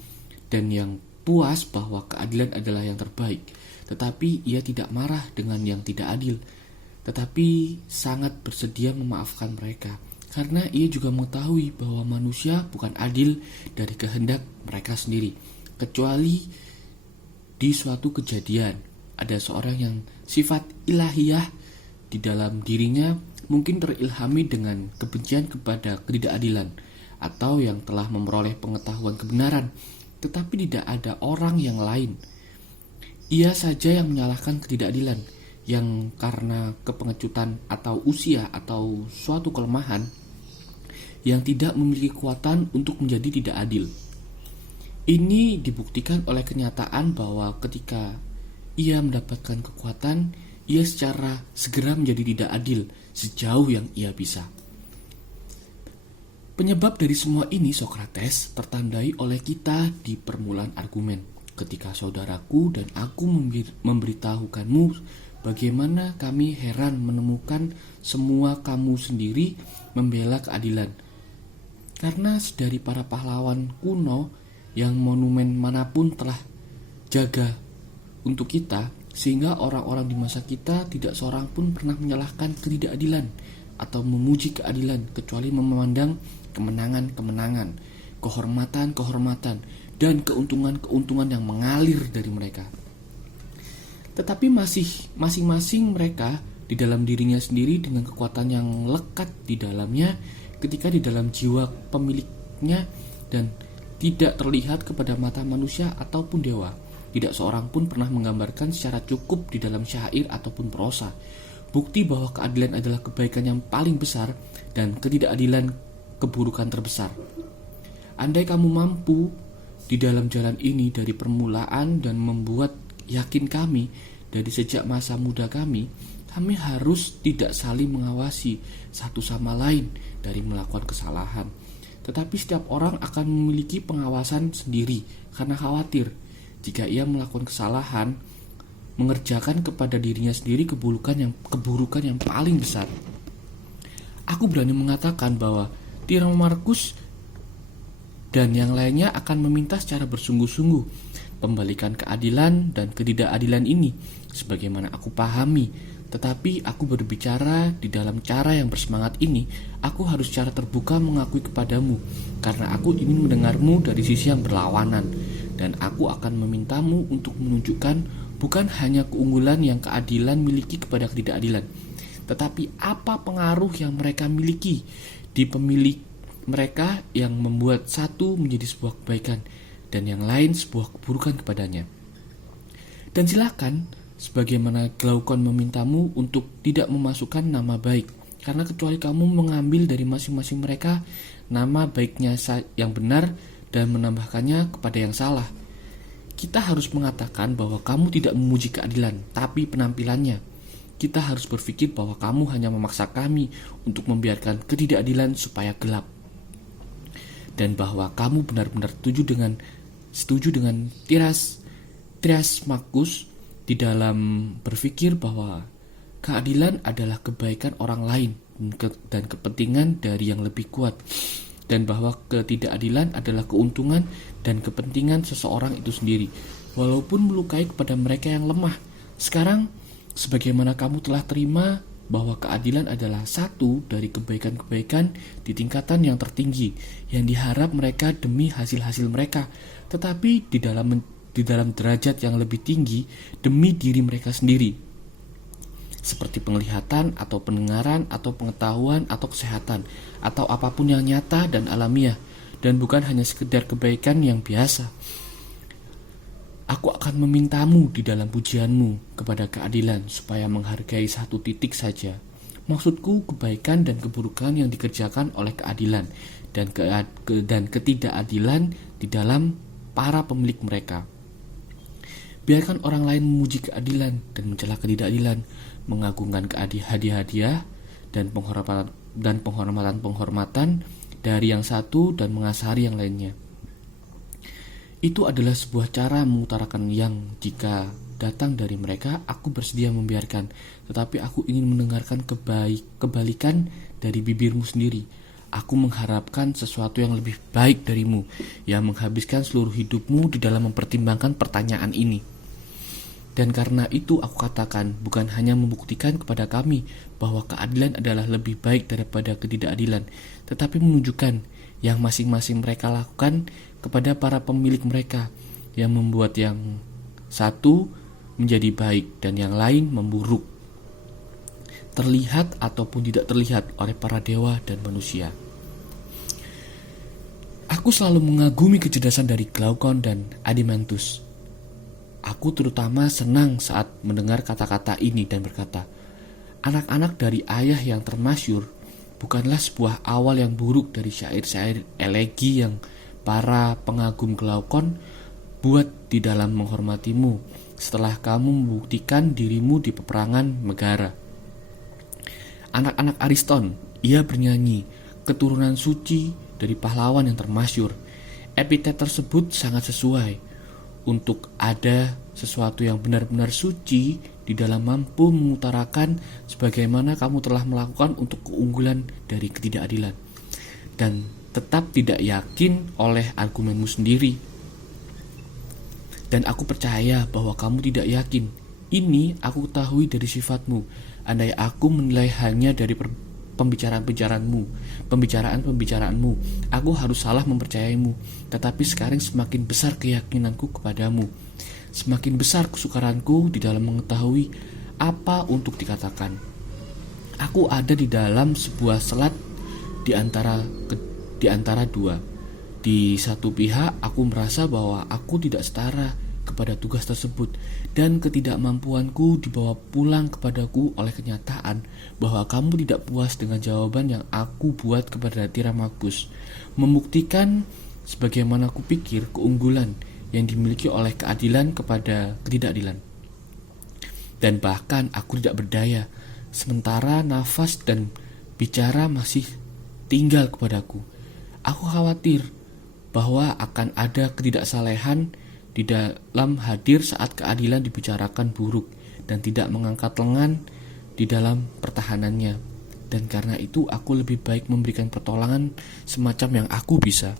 dan yang puas bahwa keadilan adalah yang terbaik, tetapi ia tidak marah dengan yang tidak adil, tetapi sangat bersedia memaafkan mereka, karena ia juga mengetahui bahwa manusia bukan adil dari kehendak mereka sendiri, kecuali di suatu kejadian ada seorang yang sifat ilahiyah di dalam dirinya mungkin terilhami dengan kebencian kepada ketidakadilan, atau yang telah memperoleh pengetahuan kebenaran, tetapi tidak ada orang yang lain. Ia saja yang menyalahkan ketidakadilan, yang karena kepengecutan atau usia atau suatu kelemahan yang tidak memiliki kekuatan untuk menjadi tidak adil. Ini dibuktikan oleh kenyataan bahwa ketika ia mendapatkan kekuatan, ia secara segera menjadi tidak adil sejauh yang ia bisa. Penyebab dari semua ini, Sokrates, tertandai oleh kita di permulaan argumen. Ketika saudaraku dan aku memberitahukanmu bagaimana kami heran menemukan semua kamu sendiri membela keadilan. Karena dari para pahlawan kuno yang monumen manapun telah jaga untuk kita, sehingga orang-orang di masa kita tidak seorang pun pernah menyalahkan ketidakadilan atau memuji keadilan, kecuali memandang kemenangan-kemenangan, kehormatan-kehormatan, dan keuntungan-keuntungan yang mengalir dari mereka. Tetapi masing-masing mereka di dalam dirinya sendiri dengan kekuatan yang lekat di dalamnya, ketika di dalam jiwa pemiliknya dan tidak terlihat kepada mata manusia ataupun dewa. Tidak seorang pun pernah menggambarkan secara cukup di dalam syair ataupun prosa bukti bahwa keadilan adalah kebaikan yang paling besar dan ketidakadilan keburukan terbesar. Andai kamu mampu di dalam jalan ini dari permulaan dan membuat yakin kami dari sejak masa muda kami harus tidak saling mengawasi satu sama lain dari melakukan kesalahan. Tetapi setiap orang akan memiliki pengawasan sendiri karena khawatir jika ia melakukan kesalahan, mengerjakan kepada dirinya sendiri keburukan yang paling besar. Aku berani mengatakan bahwa Tirno Markus dan yang lainnya akan meminta secara bersungguh-sungguh pembalikan keadilan dan ketidakadilan ini sebagaimana aku pahami. Tetapi aku berbicara di dalam cara yang bersemangat ini, aku harus secara terbuka mengakui kepadamu, karena aku ingin mendengarmu dari sisi yang berlawanan, dan aku akan memintamu untuk menunjukkan bukan hanya keunggulan yang keadilan miliki kepada ketidakadilan, tetapi apa pengaruh yang mereka miliki di pemilik mereka yang membuat satu menjadi sebuah kebaikan dan yang lain sebuah keburukan kepadanya. Dan silakan, sebagaimana Glaukon memintamu untuk tidak memasukkan nama baik, karena kecuali kamu mengambil dari masing-masing mereka nama baiknya yang benar dan menambahkannya kepada yang salah. Kita harus mengatakan bahwa kamu tidak memuji keadilan, tapi penampilannya. Kita harus berpikir bahwa kamu hanya memaksa kami untuk membiarkan ketidakadilan supaya gelap. Dan bahwa kamu benar-benar setuju dengan Trias Markus di dalam berpikir bahwa keadilan adalah kebaikan orang lain dan kepentingan dari yang lebih kuat, dan bahwa ketidakadilan adalah keuntungan dan kepentingan seseorang itu sendiri, walaupun melukai kepada mereka yang lemah. Sekarang, sebagaimana kamu telah terima bahwa keadilan adalah satu dari kebaikan-kebaikan di tingkatan yang tertinggi yang diharap mereka demi hasil-hasil mereka, tetapi di dalam derajat yang lebih tinggi demi diri mereka sendiri, seperti penglihatan atau pendengaran atau pengetahuan atau kesehatan atau apapun yang nyata dan alamiah, dan bukan hanya sekedar kebaikan yang biasa. Aku akan memintamu di dalam pujianmu kepada keadilan supaya menghargai satu titik saja. Maksudku kebaikan dan keburukan yang dikerjakan oleh keadilan dan ketidakadilan di dalam para pemilik mereka. Biarkan orang lain memuji keadilan dan mencela ketidakadilan, mengagungkan hadiah-hadiah dan penghormatan dari yang satu dan mengasari yang lainnya. Itu adalah sebuah cara mengutarakan yang jika datang dari mereka, aku bersedia membiarkan, tetapi aku ingin mendengarkan kebalikan dari bibirmu sendiri. Aku mengharapkan sesuatu yang lebih baik darimu, yang menghabiskan seluruh hidupmu di dalam mempertimbangkan pertanyaan ini. Dan karena itu aku katakan, bukan hanya membuktikan kepada kami bahwa keadilan adalah lebih baik daripada ketidakadilan, tetapi menunjukkan yang masing-masing mereka lakukan kepada para pemilik mereka, yang membuat yang satu menjadi baik dan yang lain memburuk, terlihat ataupun tidak terlihat oleh para dewa dan manusia. Aku selalu mengagumi kecerdasan dari Glaukon dan Adimantus. Aku terutama senang saat mendengar kata-kata ini dan berkata, anak-anak dari ayah yang termasyur bukanlah sebuah awal yang buruk dari syair-syair elegi yang para pengagum Glaukon buat di dalam menghormatimu setelah kamu membuktikan dirimu di peperangan Megara. Anak-anak Ariston, ia bernyanyi, keturunan suci dari pahlawan yang termasyur. Epitet tersebut sangat sesuai untuk ada sesuatu yang benar-benar suci di dalam mampu mengutarakan sebagaimana kamu telah melakukan untuk keunggulan dari ketidakadilan, dan tetap tidak yakin oleh argumenmu sendiri. Dan aku percaya bahwa kamu tidak yakin. Ini aku ketahui dari sifatmu. Andai aku menilai hanya dari pembicaraan-pembicaraanmu, aku harus salah mempercayaimu. Tetapi sekarang semakin besar keyakinanku kepadamu, semakin besar kesukaranku di dalam mengetahui apa untuk dikatakan. Aku ada di dalam sebuah selat di antara dua. Di satu pihak aku merasa bahwa aku tidak setara kepada tugas tersebut, dan ketidakmampuanku dibawa pulang kepadaku oleh kenyataan bahwa kamu tidak puas dengan jawaban yang aku buat kepada Tiramachus, membuktikan sebagaimana aku pikir keunggulan yang dimiliki oleh keadilan kepada ketidakadilan. Dan bahkan aku tidak berdaya, sementara nafas dan bicara masih tinggal kepadaku. Aku khawatir bahwa akan ada ketidaksalehan di dalam hadir saat keadilan dibicarakan buruk dan tidak mengangkat lengan di dalam pertahanannya. Dan karena itu aku lebih baik memberikan pertolongan semacam yang aku bisa.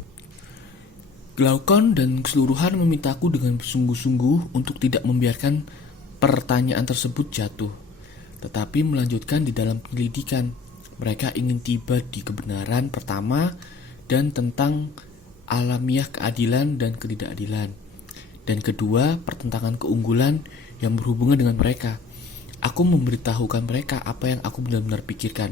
Glaukon dan keseluruhan memintaku dengan sungguh-sungguh untuk tidak membiarkan pertanyaan tersebut jatuh, tetapi melanjutkan di dalam penyelidikan. Mereka ingin tiba di kebenaran pertama dan tentang alamiah keadilan dan ketidakadilan, dan kedua pertentangan keunggulan yang berhubungan dengan mereka. Aku memberitahukan mereka apa yang aku benar-benar pikirkan,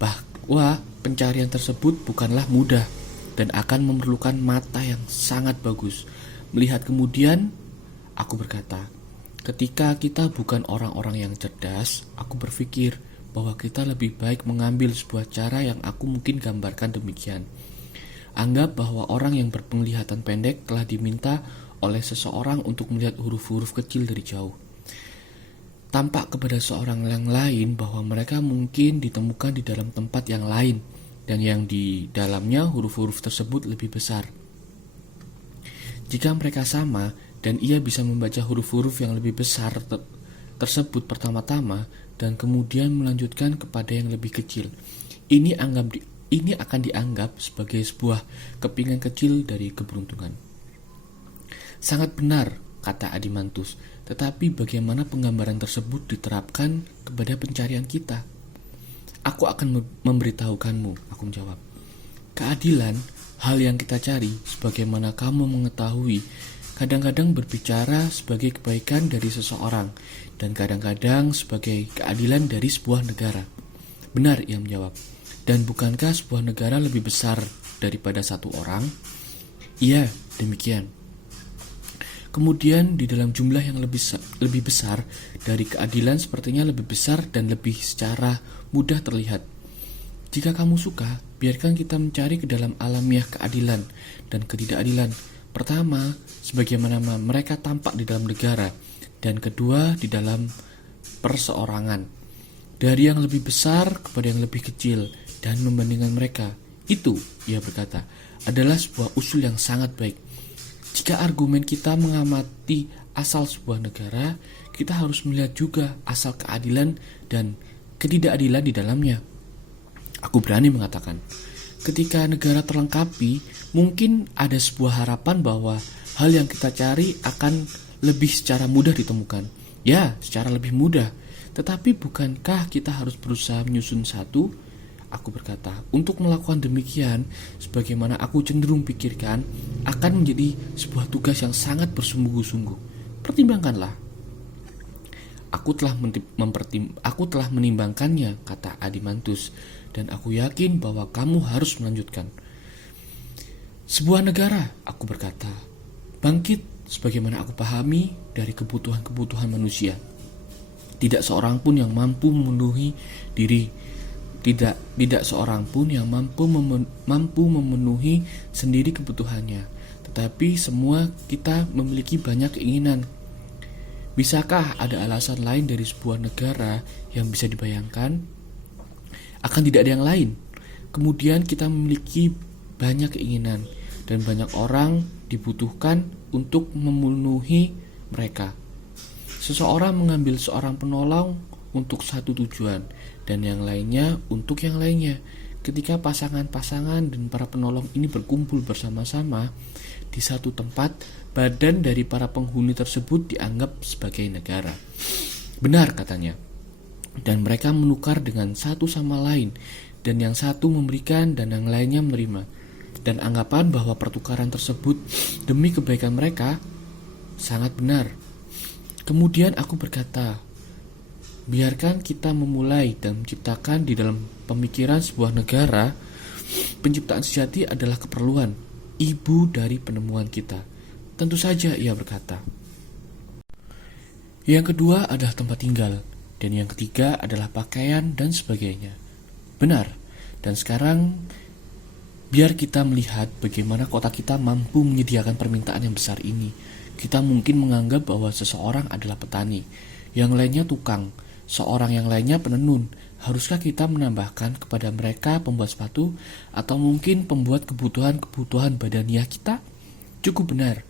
bahwa pencarian tersebut bukanlah mudah dan akan memerlukan mata yang sangat bagus. Melihat kemudian, aku berkata, ketika kita bukan orang-orang yang cerdas, aku berpikir bahwa kita lebih baik mengambil sebuah cara yang aku mungkin gambarkan demikian. Anggap bahwa orang yang berpenglihatan pendek telah diminta oleh seseorang untuk melihat huruf-huruf kecil dari jauh. Tampak kepada seorang yang lain bahwa mereka mungkin ditemukan di dalam tempat yang lain, dan yang di dalamnya huruf-huruf tersebut lebih besar. Jika mereka sama, dan ia bisa membaca huruf-huruf yang lebih besar tersebut pertama-tama, dan kemudian melanjutkan kepada yang lebih kecil, ini akan dianggap sebagai sebuah kepingan kecil dari keberuntungan. Sangat benar, kata Adimantus, tetapi bagaimana penggambaran tersebut diterapkan kepada pencarian kita? Aku akan memberitahukanmu, aku menjawab. Keadilan, hal yang kita cari, sebagaimana kamu mengetahui, kadang-kadang berbicara sebagai kebaikan dari seseorang, dan kadang-kadang sebagai keadilan dari sebuah negara. Benar, ia menjawab. Dan bukankah sebuah negara lebih besar daripada satu orang? Iya, demikian. Kemudian di dalam jumlah yang lebih besar dari keadilan sepertinya lebih besar dan lebih secara mudah terlihat. Jika kamu suka, biarkan kita mencari ke dalam alamiah keadilan dan ketidakadilan. Pertama, sebagaimana mereka tampak di dalam negara, dan kedua di dalam perseorangan. Dari yang lebih besar kepada yang lebih kecil dan membandingkan mereka. Itu, ia berkata, adalah sebuah usul yang sangat baik. Jika argumen kita mengamati asal sebuah negara, kita harus melihat juga asal keadilan dan ketidakadilan di dalamnya. Aku berani mengatakan, ketika negara terlengkapi, mungkin ada sebuah harapan bahwa hal yang kita cari akan lebih secara mudah ditemukan. Ya, secara lebih mudah. Tetapi bukankah kita harus berusaha menyusun satu? Aku berkata, untuk melakukan demikian, sebagaimana aku cenderung pikirkan, akan menjadi sebuah tugas yang sangat bersungguh-sungguh. Pertimbangkanlah. Aku telah menimbangkannya, kata Adimantus, dan aku yakin bahwa kamu harus melanjutkan. Sebuah negara, aku berkata, bangkit sebagaimana aku pahami dari kebutuhan-kebutuhan manusia. Tidak seorang pun yang mampu memenuhi diri. Tidak seorang pun yang mampu memenuhi sendiri kebutuhannya, tetapi semua kita memiliki banyak keinginan. Bisakah ada alasan lain dari sebuah negara yang bisa dibayangkan? Akan tidak ada yang lain. Kemudian kita memiliki banyak keinginan, dan banyak orang dibutuhkan untuk memenuhi mereka. Seseorang mengambil seorang penolong untuk satu tujuan, dan yang lainnya untuk yang lainnya. Ketika pasangan-pasangan dan para penolong ini berkumpul bersama-sama di satu tempat, badan dari para penghuni tersebut dianggap sebagai negara. Benar, katanya. Dan mereka menukar dengan satu sama lain, dan yang satu memberikan dan yang lainnya menerima. Dan anggapan bahwa pertukaran tersebut demi kebaikan mereka sangat benar. Kemudian aku berkata, biarkan kita memulai dan menciptakan di dalam pemikiran sebuah negara. Penciptaan sejati adalah keperluan, ibu dari penemuan kita. Tentu saja, ia berkata. Yang kedua adalah tempat tinggal, dan yang ketiga adalah pakaian dan sebagainya. Benar, dan sekarang biar kita melihat bagaimana kota kita mampu menyediakan permintaan yang besar ini. Kita mungkin menganggap bahwa seseorang adalah petani, yang lainnya tukang, seorang yang lainnya penenun. Haruskah kita menambahkan kepada mereka pembuat sepatu atau mungkin pembuat kebutuhan badaniah kita? Cukup benar.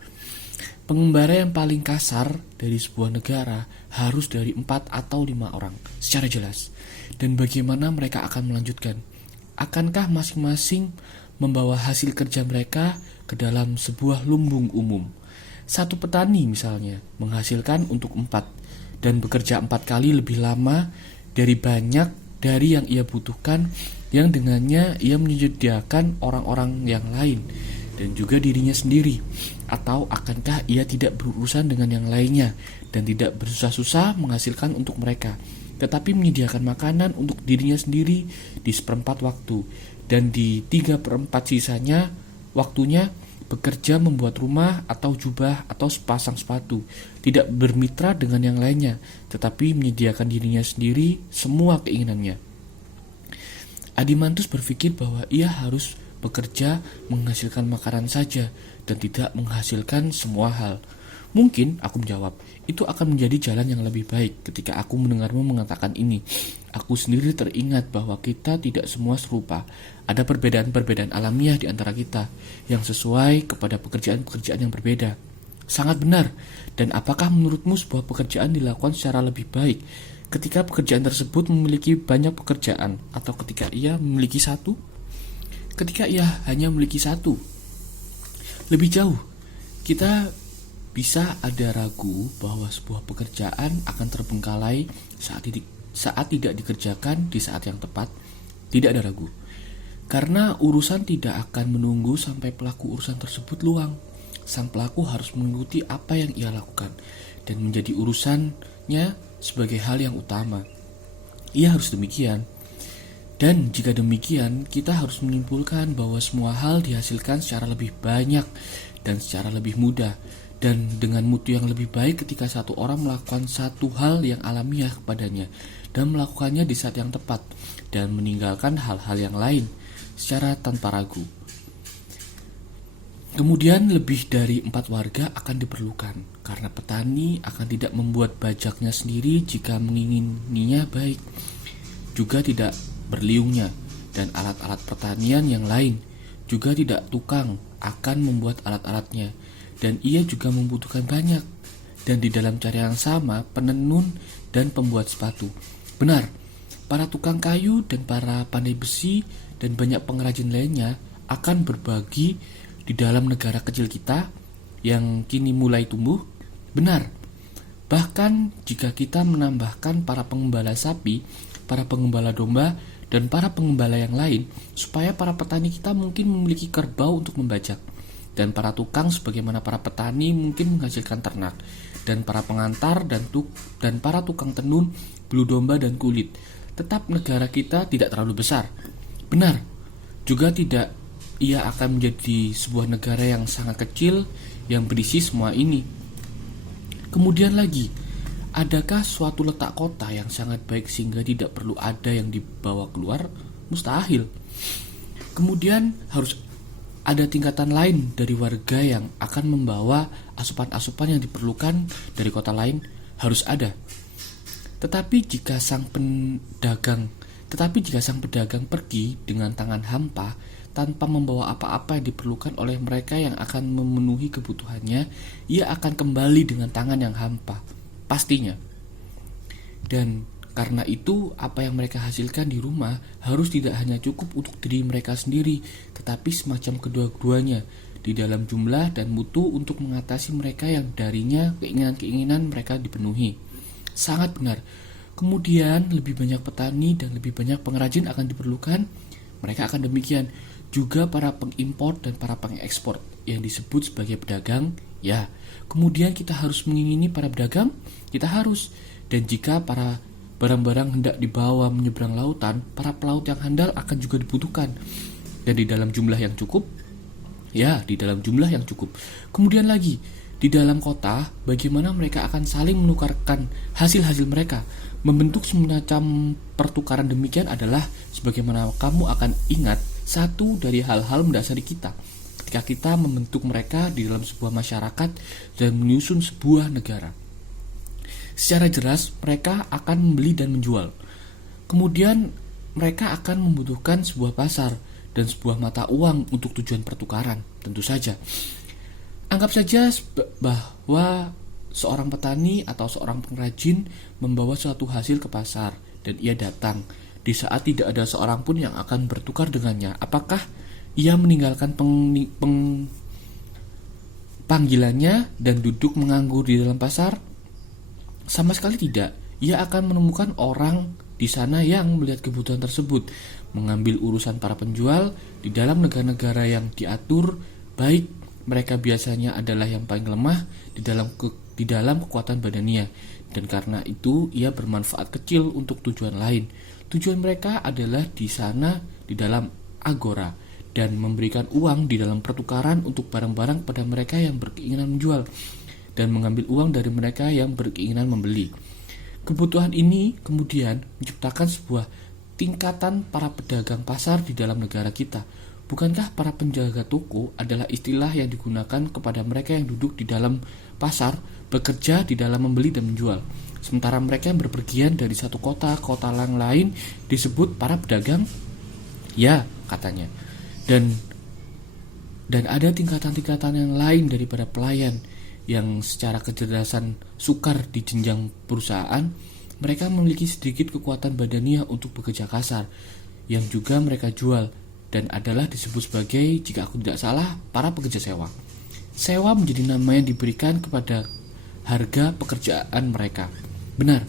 Pengembara yang paling kasar dari sebuah negara harus dari 4 atau 5 orang secara jelas. Dan bagaimana mereka akan melanjutkan? Akankah masing-masing membawa hasil kerja mereka ke dalam sebuah lumbung umum? Satu petani misalnya menghasilkan untuk 4 dan bekerja 4 kali lebih lama dari banyak dari yang ia butuhkan, yang dengannya ia menyediakan orang-orang yang lain. dan juga dirinya sendiri? Atau akankah ia tidak berurusan dengan yang lainnya dan tidak bersusah-susah menghasilkan untuk mereka, tetapi menyediakan makanan untuk dirinya sendiri di 1/4 waktu, dan di 3/4 sisanya waktunya bekerja membuat rumah atau jubah atau sepasang sepatu, tidak bermitra dengan yang lainnya, tetapi menyediakan dirinya sendiri semua keinginannya. Adimantus berpikir bahwa ia harus bekerja menghasilkan makanan saja dan tidak menghasilkan semua hal. Mungkin, aku menjawab, itu akan menjadi jalan yang lebih baik. Ketika aku mendengarmu mengatakan ini, aku sendiri teringat bahwa kita tidak semua serupa. Ada perbedaan-perbedaan alamiah di antara kita yang sesuai kepada pekerjaan-pekerjaan yang berbeda. Sangat benar. Dan apakah menurutmu sebuah pekerjaan dilakukan secara lebih baik ketika pekerjaan tersebut memiliki banyak pekerjaan, atau ketika ia memiliki satu? Ketika ia hanya memiliki satu, lebih jauh, kita bisa ada ragu bahwa sebuah pekerjaan akan terbengkalai saat tidak dikerjakan di saat yang tepat. Tidak ada ragu, karena urusan tidak akan menunggu sampai pelaku urusan tersebut luang. Sang pelaku harus mengikuti apa yang ia lakukan dan menjadi urusannya sebagai hal yang utama. Ia harus demikian. Dan jika demikian, kita harus menyimpulkan bahwa semua hal dihasilkan secara lebih banyak dan secara lebih mudah, dan dengan mutu yang lebih baik ketika satu orang melakukan satu hal yang alamiah kepadanya dan melakukannya di saat yang tepat, dan meninggalkan hal-hal yang lain secara tanpa ragu. Kemudian lebih dari 4 warga akan diperlukan, karena petani akan tidak membuat bajaknya sendiri jika mengingininya baik, juga tidak berliungnya, dan alat-alat pertanian yang lain, juga tidak tukang akan membuat alat-alatnya, dan ia juga membutuhkan banyak. Dan di dalam cara yang sama, penenun dan pembuat sepatu. Benar, para tukang kayu dan para pandai besi dan banyak pengrajin lainnya akan berbagi di dalam negara kecil kita yang kini mulai tumbuh. Benar, bahkan jika kita menambahkan para pengembala sapi, para pengembala domba, dan para pengembala yang lain, supaya para petani kita mungkin memiliki kerbau untuk membajak, dan para tukang sebagaimana para petani mungkin menghasilkan ternak, dan para pengantar dan para tukang tenun, bulu domba dan kulit. Tetap negara kita tidak terlalu besar. Benar, juga tidak ia akan menjadi sebuah negara yang sangat kecil yang berisi semua ini. Kemudian lagi, adakah suatu letak kota yang sangat baik sehingga tidak perlu ada yang dibawa keluar? Mustahil. Kemudian harus ada tingkatan lain dari warga yang akan membawa asupan-asupan yang diperlukan dari kota lain. Harus ada. Tetapi jika sang pedagang pergi dengan tangan hampa tanpa membawa apa-apa yang diperlukan oleh mereka yang akan memenuhi kebutuhannya, ia akan kembali dengan tangan yang hampa, pastinya. Dan karena itu, apa yang mereka hasilkan di rumah harus tidak hanya cukup untuk diri mereka sendiri, tetapi semacam kedua-duanya, di dalam jumlah dan mutu untuk mengatasi mereka yang darinya keinginan-keinginan mereka dipenuhi. Sangat benar. Kemudian lebih banyak petani dan lebih banyak pengrajin akan diperlukan. Mereka akan demikian. Juga para pengimpor dan para pengekspor yang disebut sebagai pedagang. Ya, kemudian kita harus mengingini para pedagang. Kita harus. Dan jika para barang-barang hendak dibawa menyeberang lautan, para pelaut yang handal akan juga dibutuhkan. Dan di dalam jumlah yang cukup. Ya, di dalam jumlah yang cukup. Kemudian lagi, di dalam kota, bagaimana mereka akan saling menukarkan hasil-hasil mereka. Membentuk semacam pertukaran demikian adalah sebagaimana kamu akan ingat satu dari hal-hal mendasari kita ketika kita membentuk mereka di dalam sebuah masyarakat dan menyusun sebuah negara. Secara jelas mereka akan membeli dan menjual. Kemudian mereka akan membutuhkan sebuah pasar dan sebuah mata uang untuk tujuan pertukaran, tentu saja. Anggap saja bahwa seorang petani atau seorang pengrajin membawa suatu hasil ke pasar dan ia datang di saat tidak ada seorang pun yang akan bertukar dengannya. Apakah ia meninggalkan panggilannya dan duduk menganggur di dalam pasar? Sama sekali tidak. Ia akan menemukan orang di sana yang melihat kebutuhan tersebut, mengambil urusan para penjual di dalam negara-negara yang diatur baik mereka biasanya adalah yang paling lemah di dalam kekuatan badania, dan karena itu ia bermanfaat kecil untuk tujuan lain. Tujuan mereka adalah di sana di dalam agora dan memberikan uang di dalam pertukaran untuk barang-barang pada mereka yang berkeinginan menjual dan mengambil uang dari mereka yang berkeinginan membeli. Kebutuhan ini kemudian menciptakan sebuah tingkatan para pedagang pasar di dalam negara kita. Bukankah para penjaga toko adalah istilah yang digunakan kepada mereka yang duduk di dalam pasar, bekerja di dalam membeli dan menjual? Sementara mereka yang berpergian dari satu kota ke kota lain disebut para pedagang? Ya, katanya. Dan ada tingkatan-tingkatan yang lain daripada pelayan yang secara kecerdasan sukar di jenjang perusahaan. Mereka memiliki sedikit kekuatan badania untuk bekerja kasar yang juga mereka jual, dan adalah disebut sebagai, jika aku tidak salah, para pekerja sewa. Sewa menjadi nama yang diberikan kepada harga pekerjaan mereka. Benar.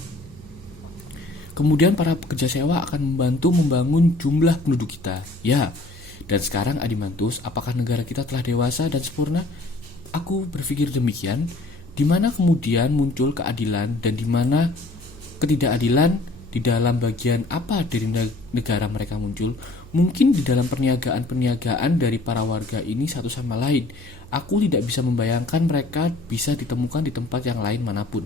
Kemudian para pekerja sewa akan membantu membangun jumlah penduduk kita. Ya. Dan sekarang Adimantus, apakah negara kita telah dewasa dan sempurna? Aku berpikir demikian. Di mana kemudian muncul keadilan dan di mana ketidakadilan? Di dalam bagian apa dari negara mereka muncul? Mungkin di dalam perniagaan dari para warga ini satu sama lain. Aku tidak bisa membayangkan mereka bisa ditemukan di tempat yang lain manapun.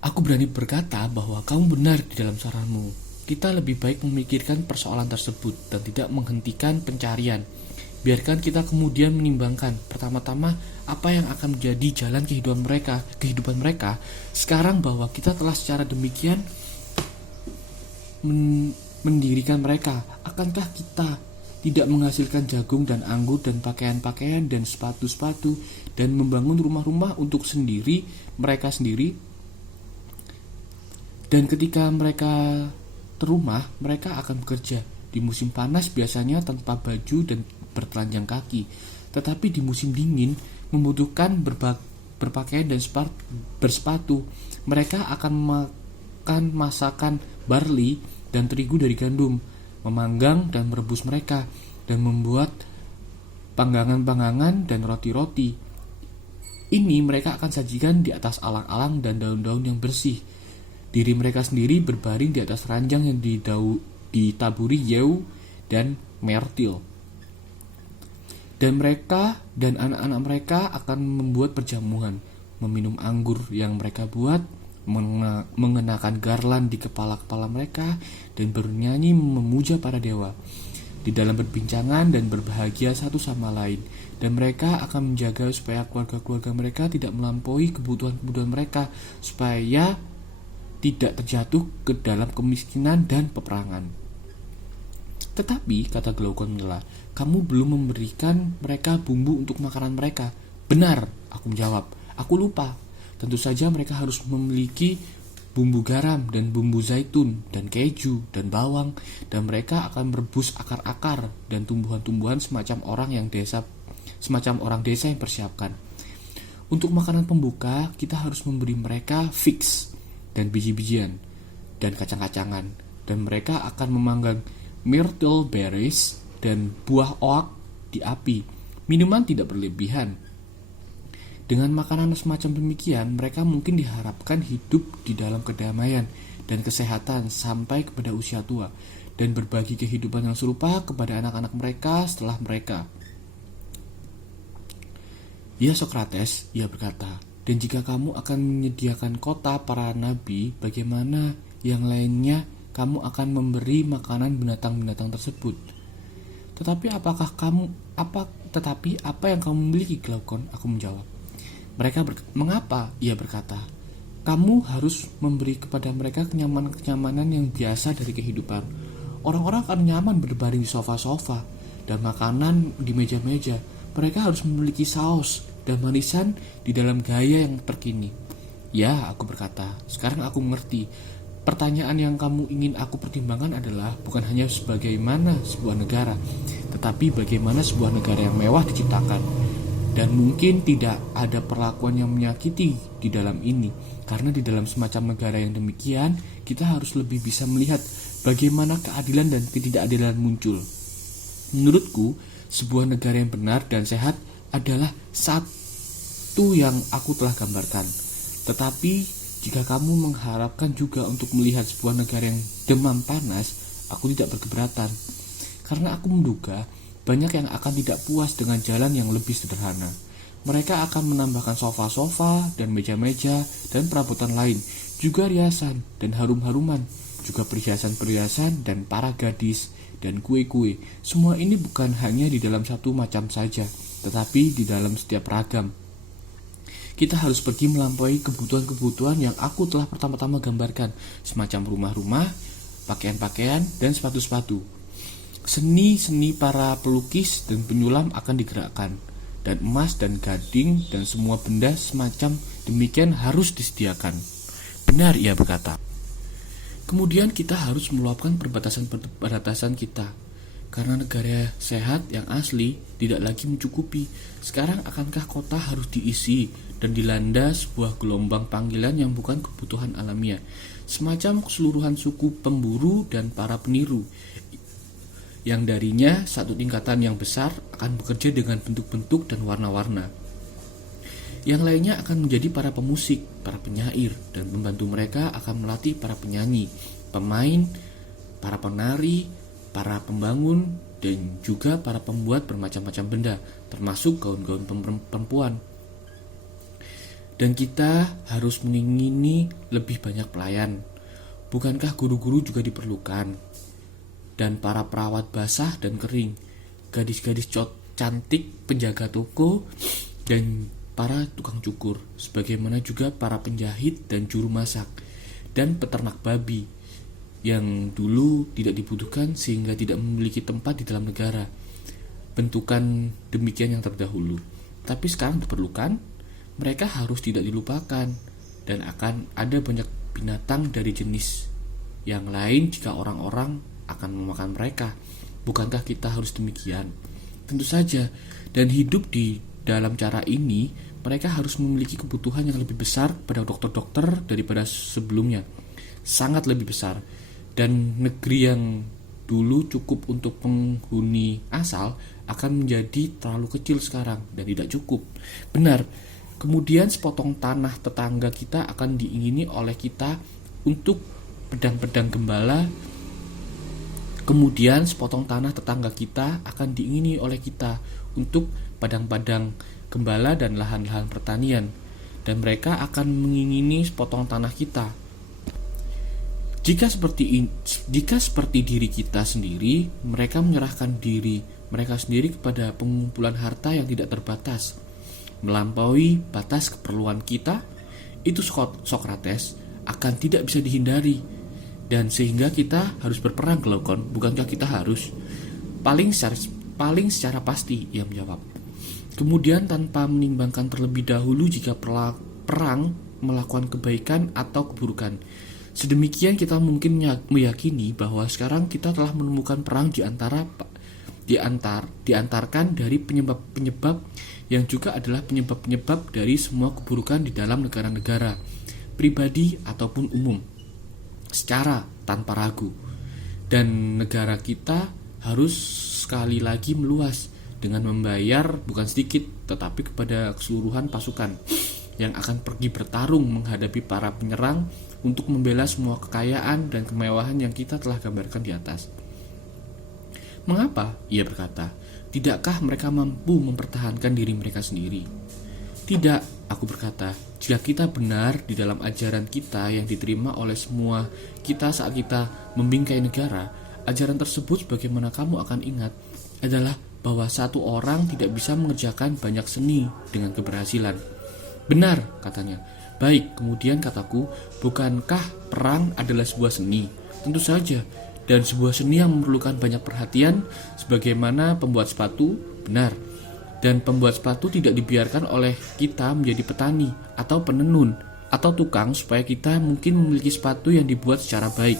Aku berani berkata bahwa kamu benar di dalam saranmu. Kita lebih baik memikirkan persoalan tersebut dan tidak menghentikan pencarian. Biarkan kita kemudian menimbangkan pertama-tama apa yang akan menjadi jalan kehidupan mereka sekarang bahwa kita telah secara demikian mendirikan mereka. Akankah kita tidak menghasilkan jagung dan anggur dan pakaian-pakaian dan sepatu-sepatu dan membangun rumah-rumah untuk mereka sendiri? Dan ketika mereka terumah, mereka akan bekerja di musim panas biasanya tanpa baju dan bertelanjang kaki, tetapi di musim dingin membutuhkan berpakaian dan bersepatu. Mereka akan makan masakan barley dan terigu dari gandum, memanggang dan merebus mereka, dan membuat panggangan-panggangan dan roti-roti. Ini mereka akan sajikan di atas alang-alang dan daun-daun yang bersih. Diri mereka sendiri berbaring di atas ranjang yang ditaburi yew dan mertil. Dan mereka dan anak-anak mereka akan membuat perjamuan, meminum anggur yang mereka buat, mengenakan garland di kepala-kepala mereka, dan bernyanyi memuja para dewa di dalam perbincangan dan berbahagia satu sama lain. Dan mereka akan menjaga supaya keluarga-keluarga mereka tidak melampaui kebutuhan-kebutuhan mereka, supaya tidak terjatuh ke dalam kemiskinan dan peperangan. Tetapi, kata Glaucon menela, kamu belum memberikan mereka bumbu untuk makanan mereka. Benar, aku menjawab. Aku lupa. Tentu saja mereka harus memiliki bumbu garam dan bumbu zaitun dan keju dan bawang, dan mereka akan merebus akar-akar dan tumbuhan-tumbuhan semacam orang desa yang persiapkan. Untuk makanan pembuka, kita harus memberi mereka figs dan biji-bijian dan kacang-kacangan, dan mereka akan memanggang myrtle berries dan buah oak di api. Minuman tidak berlebihan. Dengan makanan semacam demikian, mereka mungkin diharapkan hidup di dalam kedamaian dan kesehatan sampai kepada usia tua, dan berbagi kehidupan yang serupa kepada anak-anak mereka setelah mereka. Ya Sokrates, ia berkata, dan jika kamu akan menyediakan kota para nabi, bagaimana yang lainnya kamu akan memberi makanan binatang-binatang tersebut? Tetapi apa yang kamu miliki, Glaucon? Aku menjawab. Mengapa? Ia berkata, kamu harus memberi kepada mereka kenyamanan-kenyamanan yang biasa dari kehidupan. Orang-orang akan nyaman berbaring di sofa-sofa dan makanan di meja-meja. Mereka harus memiliki saus dan manisan di dalam gaya yang terkini. Ya, aku berkata, sekarang aku mengerti. Pertanyaan yang kamu ingin aku pertimbangkan adalah bukan hanya sebagaimana sebuah negara, tetapi bagaimana sebuah negara yang mewah diciptakan. Dan mungkin tidak ada perlakuan yang menyakiti di dalam ini, karena di dalam semacam negara yang demikian, kita harus lebih bisa melihat bagaimana keadilan dan ketidakadilan muncul. Menurutku, Sebuah negara yang benar dan sehat adalah satu yang aku telah gambarkan. Tetapi jika kamu mengharapkan juga untuk melihat sebuah negara yang demam panas, aku tidak berkeberatan. Karena aku menduga banyak yang akan tidak puas dengan jalan yang lebih sederhana. Mereka akan menambahkan sofa-sofa dan meja-meja dan perabotan lain, juga riasan dan harum-haruman, juga perhiasan-perhiasan dan para gadis dan kue-kue. Semua ini bukan hanya di dalam satu macam saja, tetapi di dalam setiap ragam. Kita harus pergi melampaui kebutuhan-kebutuhan yang aku telah pertama-tama gambarkan, semacam rumah-rumah, pakaian-pakaian, dan sepatu-sepatu. Seni-seni para pelukis dan penyulam akan digerakkan, dan emas dan gading dan semua benda semacam demikian harus disediakan. Benar, ia berkata. Kemudian kita harus meluapkan perbatasan kita, karena negara sehat yang asli tidak lagi mencukupi. Sekarang akankah kota harus diisi dan dilanda sebuah gelombang panggilan yang bukan kebutuhan alamiah, semacam keseluruhan suku pemburu dan para peniru, yang darinya satu tingkatan yang besar akan bekerja dengan bentuk-bentuk dan warna-warna. Yang lainnya akan menjadi para pemusik, para penyair, dan pembantu mereka akan melatih para penyanyi, pemain, para penari, para pembangun, dan juga para pembuat bermacam-macam benda, termasuk gaun-gaun perempuan. Dan kita harus mengingini lebih banyak pelayan. Bukankah guru-guru juga diperlukan? Dan para perawat basah dan kering, gadis-gadis cantik penjaga toko, dan para tukang cukur, sebagaimana juga para penjahit dan juru masak, dan peternak babi, yang dulu tidak dibutuhkan sehingga tidak memiliki tempat di dalam negara. Bentukan demikian yang terdahulu, tapi sekarang diperlukan. Mereka harus tidak dilupakan, dan akan ada banyak binatang dari jenis yang lain jika orang-orang akan memakan mereka. Bukankah kita harus demikian? Tentu saja. Dan hidup di dalam cara ini, mereka harus memiliki kebutuhan yang lebih besar pada dokter-dokter daripada sebelumnya, sangat lebih besar. Dan negeri yang dulu cukup untuk penghuni asal akan menjadi terlalu kecil sekarang dan tidak cukup. Benar. Kemudian sepotong tanah tetangga kita akan diingini oleh kita untuk pedang-pedang gembala. Kemudian sepotong tanah tetangga kita akan diingini oleh kita untuk padang-padang gembala dan lahan-lahan pertanian. Dan mereka akan mengingini sepotong tanah kita. Jika seperti diri kita sendiri, mereka menyerahkan diri mereka sendiri kepada pengumpulan harta yang tidak terbatas, melampaui batas keperluan kita. Itu Sokrates akan tidak bisa dihindari. Dan sehingga kita harus berperang, Glaukon. Bukankah kita harus? Paling secara pasti, ia menjawab. Kemudian tanpa menimbangkan terlebih dahulu jika perang melakukan kebaikan atau keburukan. Sedemikian kita mungkin meyakini bahwa sekarang kita telah menemukan perang diantarkan dari penyebab-penyebab yang juga adalah penyebab-penyebab dari semua keburukan di dalam negara-negara, pribadi ataupun umum, secara tanpa ragu. Dan negara kita harus sekali lagi meluas dengan membayar bukan sedikit tetapi kepada keseluruhan pasukan yang akan pergi bertarung menghadapi para penyerang untuk membela semua kekayaan dan kemewahan yang kita telah gambarkan di atas. Mengapa? Ia berkata, tidakkah mereka mampu mempertahankan diri mereka sendiri? Tidak, aku berkata, jika kita benar di dalam ajaran kita yang diterima oleh semua kita saat kita membingkai negara, ajaran tersebut sebagaimana kamu akan ingat adalah bahwa satu orang tidak bisa mengerjakan banyak seni dengan keberhasilan. Benar, katanya. Baik, kemudian kataku, bukankah perang adalah sebuah seni? Tentu saja, dan sebuah seni yang memerlukan banyak perhatian, sebagaimana pembuat sepatu. Benar. Dan pembuat sepatu tidak dibiarkan oleh kita menjadi petani atau penenun atau tukang supaya kita mungkin memiliki sepatu yang dibuat secara baik.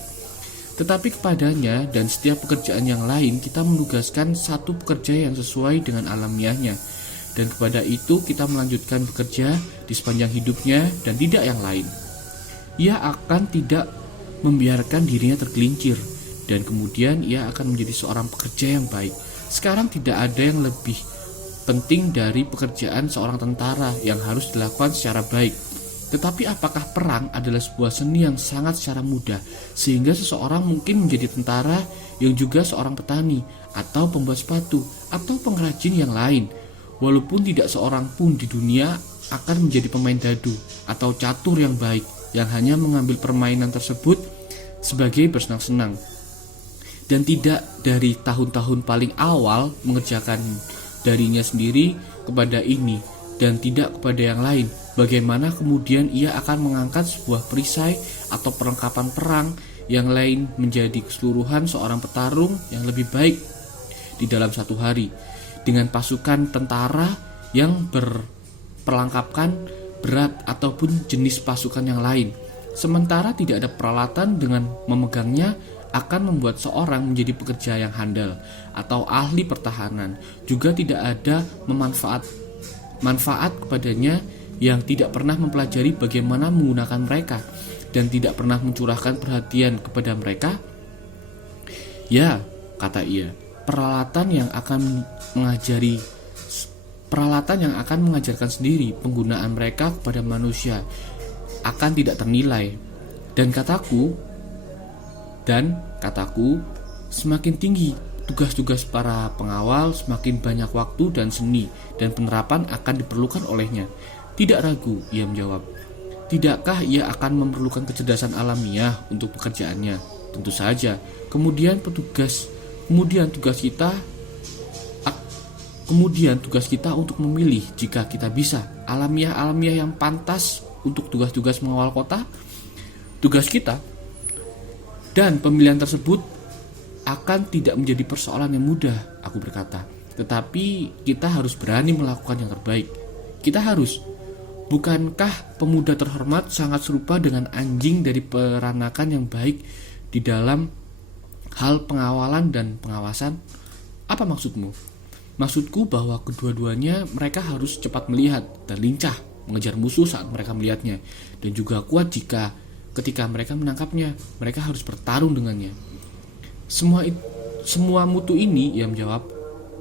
Tetapi kepadanya dan setiap pekerjaan yang lain kita menugaskan satu pekerja yang sesuai dengan alamiahnya. Dan kepada itu kita melanjutkan bekerja di sepanjang hidupnya dan tidak yang lain. Ia akan tidak membiarkan dirinya tergelincir, dan kemudian ia akan menjadi seorang pekerja yang baik. Sekarang tidak ada yang lebih penting dari pekerjaan seorang tentara yang harus dilakukan secara baik. Tetapi apakah perang adalah sebuah seni yang sangat secara mudah sehingga seseorang mungkin menjadi tentara yang juga seorang petani atau pembuat sepatu atau pengrajin yang lain, walaupun tidak seorang pun di dunia akan menjadi pemain dadu atau catur yang baik yang hanya mengambil permainan tersebut sebagai bersenang-senang dan tidak dari tahun-tahun paling awal mengerjakan darinya sendiri kepada ini dan tidak kepada yang lain. Bagaimana kemudian ia akan mengangkat sebuah perisai atau perlengkapan perang yang lain menjadi keseluruhan seorang petarung yang lebih baik di dalam satu hari dengan pasukan tentara yang berperlengkapkan berat ataupun jenis pasukan yang lain. Sementara tidak ada peralatan dengan memegangnya akan membuat seorang menjadi pekerja yang handal atau ahli pertahanan. Juga tidak ada manfaat kepadanya yang tidak pernah mempelajari bagaimana menggunakan mereka dan tidak pernah mencurahkan perhatian kepada mereka. Ya, kata ia, peralatan yang akan mengajarkan sendiri penggunaan mereka kepada manusia akan tidak ternilai. Dan kataku, semakin tinggi tugas-tugas para pengawal, semakin banyak waktu dan seni dan penerapan akan diperlukan olehnya. Tidak ragu, ia menjawab. Tidakkah ia akan memerlukan kecerdasan alamiah untuk pekerjaannya? Tentu saja. Kemudian tugas kita untuk memilih jika kita bisa alamiah yang pantas untuk tugas-tugas mengawal kota. Tugas kita dan pemilihan tersebut akan tidak menjadi persoalan yang mudah, aku berkata. Tetapi kita harus berani melakukan yang terbaik. Kita harus. Bukankah pemuda terhormat sangat serupa dengan anjing dari peranakan yang baik di dalam hal pengawalan dan pengawasan? Apa maksudmu? Maksudku bahwa kedua-duanya mereka harus cepat melihat dan lincah mengejar musuh saat mereka melihatnya, dan juga kuat ketika mereka menangkapnya. Mereka harus bertarung dengannya. Semua mutu ini, ia menjawab,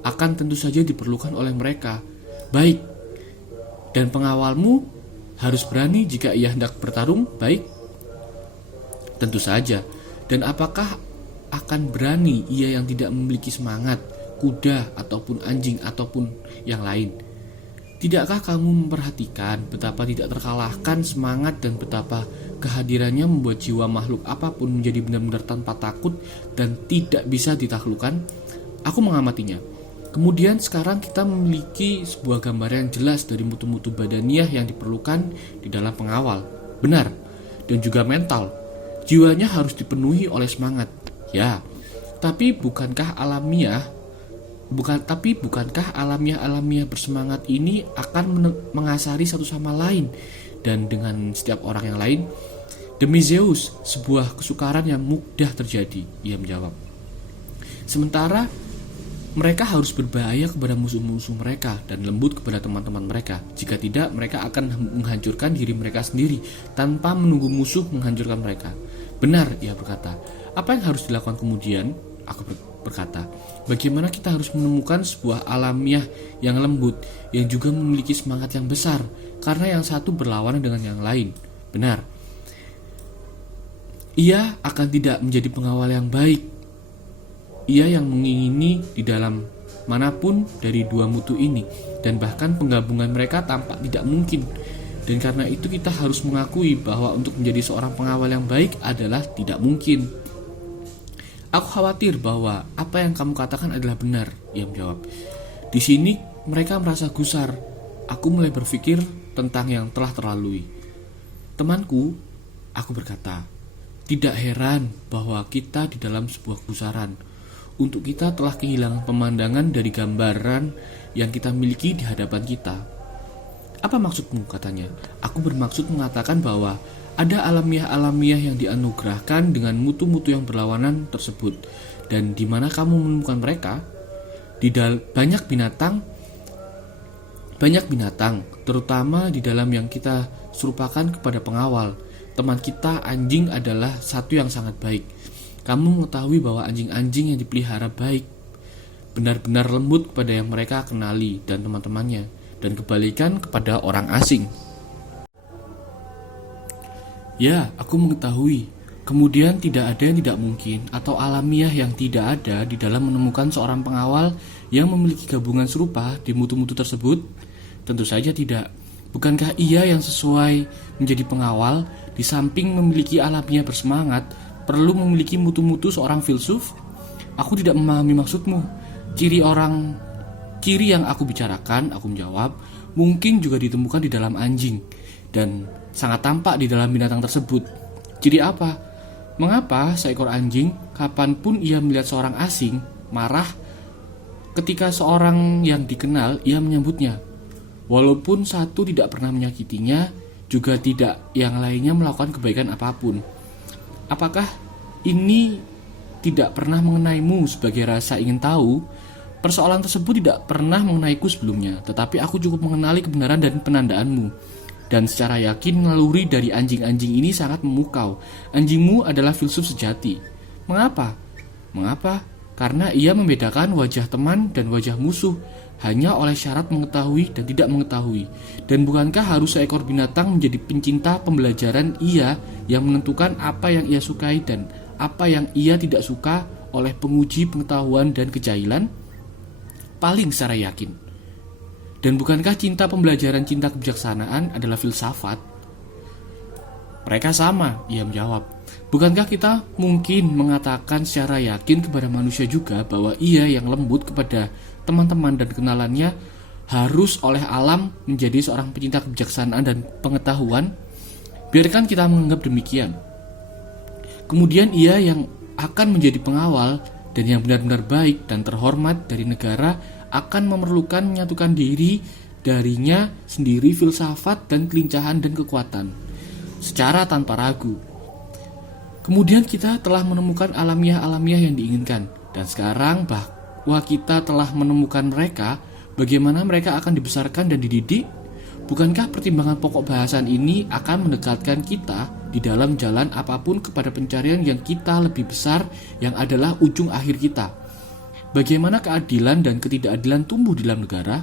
akan tentu saja diperlukan oleh mereka. Baik. Dan pengawalmu harus berani jika ia hendak bertarung, baik? Tentu saja. Dan apakah akan berani ia yang tidak memiliki semangat, kuda ataupun anjing ataupun yang lain? Tidakkah kamu memperhatikan betapa tidak terkalahkan semangat dan betapa kehadirannya membuat jiwa makhluk apapun menjadi benar-benar tanpa takut dan tidak bisa ditaklukkan? Aku mengamatinya. Kemudian sekarang kita memiliki sebuah gambaran yang jelas dari mutu-mutu badaniah yang diperlukan di dalam pengawal. Benar, dan juga mental. Jiwanya harus dipenuhi oleh semangat. Ya, tapi bukankah alamiah bersemangat ini akan mengasari satu sama lain dan dengan setiap orang yang lain? Demi Zeus, sebuah kesukaran yang mudah terjadi, ia menjawab. Sementara mereka harus berbahaya kepada musuh-musuh mereka dan lembut kepada teman-teman mereka. Jika tidak, mereka akan menghancurkan diri mereka sendiri tanpa menunggu musuh menghancurkan mereka. Benar, ia berkata. Apa yang harus dilakukan kemudian? Aku berkata. Bagaimana kita harus menemukan sebuah alamiah yang lembut, yang juga memiliki semangat yang besar, karena yang satu berlawanan dengan yang lain. Benar. Ia akan tidak menjadi pengawal yang baik. Ia yang mengingini di dalam manapun dari dua mutu ini, dan bahkan penggabungan mereka tampak tidak mungkin. Dan karena itu kita harus mengakui bahwa untuk menjadi seorang pengawal yang baik adalah tidak mungkin. Aku khawatir bahwa apa yang kamu katakan adalah benar, ia menjawab. Di sini mereka merasa gusar. Aku mulai berpikir tentang yang telah terlalui. Temanku, aku berkata, tidak heran bahwa kita di dalam sebuah gusaran. Untuk kita telah kehilangan pemandangan dari gambaran yang kita miliki di hadapan kita. Apa maksudmu, katanya? Aku bermaksud mengatakan bahwa ada alamiah-alamiah yang dianugerahkan dengan mutu-mutu yang berlawanan tersebut. Dan di mana kamu menemukan mereka? Banyak binatang, terutama di dalam yang kita serupakan kepada pengawal. Teman kita anjing adalah satu yang sangat baik. Kamu mengetahui bahwa anjing-anjing yang dipelihara baik. benar-benar lembut kepada yang mereka kenali dan teman-temannya, dan kebalikan kepada orang asing. Ya, aku mengetahui. Kemudian tidak ada yang tidak mungkin atau alamiah yang tidak ada di dalam menemukan seorang pengawal yang memiliki gabungan serupa di mutu-mutu tersebut? Tentu saja tidak. Bukankah ia yang sesuai menjadi pengawal di samping memiliki alamiah bersemangat perlu memiliki mutu-mutu seorang filsuf? Aku tidak memahami maksudmu. Ciri yang aku bicarakan, aku menjawab, mungkin juga ditemukan di dalam anjing dan sangat tampak di dalam binatang tersebut. Ciri apa? Mengapa seekor anjing, kapanpun ia melihat seorang asing, marah ketika seorang yang dikenal ia menyambutnya? Walaupun satu tidak pernah menyakitinya, juga tidak yang lainnya melakukan kebaikan apapun. Apakah ini tidak pernah mengenaimu sebagai rasa ingin tahu? Persoalan tersebut tidak pernah mengenaiku sebelumnya, tetapi aku cukup mengenali kebenaran dan penandaanmu. Dan secara yakin naluri dari anjing-anjing ini sangat memukau. Anjingmu adalah filsuf sejati. Mengapa? Karena ia membedakan wajah teman dan wajah musuh hanya oleh syarat mengetahui dan tidak mengetahui. Dan bukankah harus seekor binatang menjadi pencinta pembelajaran ia yang menentukan apa yang ia sukai dan apa yang ia tidak suka oleh penguji pengetahuan dan kejahilan? Paling secara yakin. Dan bukankah cinta pembelajaran, cinta kebijaksanaan adalah filsafat? Mereka sama, ia menjawab. Bukankah kita mungkin mengatakan secara yakin kepada manusia juga bahwa ia yang lembut kepada teman-teman dan kenalannya harus oleh alam menjadi seorang pecinta kebijaksanaan dan pengetahuan? Biarkan kita menganggap demikian. Kemudian ia yang akan menjadi pengawal dan yang benar-benar baik dan terhormat dari negara akan memerlukan menyatukan diri darinya sendiri filsafat dan kelincahan dan kekuatan secara tanpa ragu. Kemudian kita telah menemukan alamiah-alamiah yang diinginkan, dan sekarang bahwa kita telah menemukan mereka, bagaimana mereka akan dibesarkan dan dididik? Bukankah pertimbangan pokok bahasan ini akan mendekatkan kita di dalam jalan apapun kepada pencarian yang kita lebih besar, yang adalah ujung akhir kita? Bagaimana keadilan dan ketidakadilan tumbuh di dalam negara?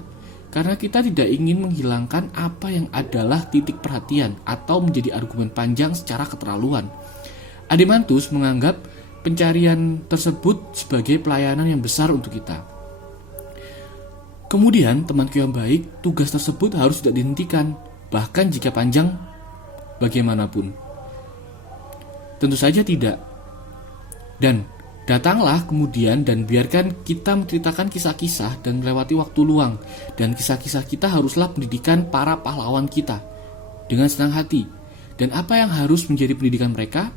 Karena kita tidak ingin menghilangkan apa yang adalah titik perhatian atau menjadi argumen panjang secara keterlaluan. Adimantus menganggap pencarian tersebut sebagai pelayanan yang besar untuk kita. Kemudian, temanku yang baik, tugas tersebut harus tidak dihentikan, bahkan jika panjang bagaimanapun. Tentu saja tidak. Dan datanglah kemudian dan biarkan kita menceritakan kisah-kisah dan melewati waktu luang. Dan kisah-kisah kita haruslah pendidikan para pahlawan kita dengan senang hati. Dan apa yang harus menjadi pendidikan mereka?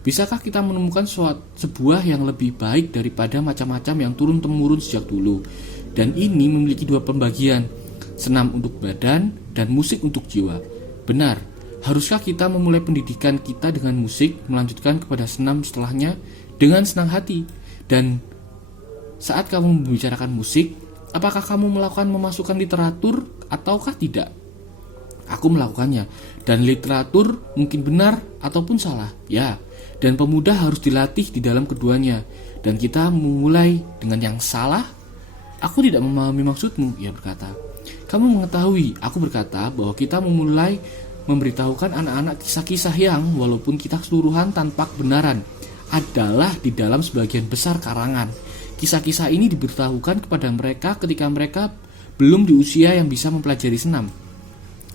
Bisakah kita menemukan sebuah yang lebih baik daripada macam-macam yang turun-temurun sejak dulu? Dan ini memiliki dua pembagian, senam untuk badan dan musik untuk jiwa. Benar, haruskah kita memulai pendidikan kita dengan musik, melanjutkan kepada senam setelahnya dengan senang hati? Dan saat kamu membicarakan musik, apakah kamu melakukan memasukkan literatur ataukah tidak? Aku melakukannya, dan literatur mungkin benar ataupun salah, ya. Dan pemuda harus dilatih di dalam keduanya. Dan kita memulai dengan yang salah? Aku tidak memahami maksudmu, ia berkata. Kamu mengetahui, aku berkata, bahwa kita memulai memberitahukan anak-anak kisah-kisah yang, walaupun kita keseluruhan tanpa kebenaran, adalah di dalam sebagian besar karangan. Kisah-kisah ini diberitahukan kepada mereka ketika mereka belum di usia yang bisa mempelajari senam.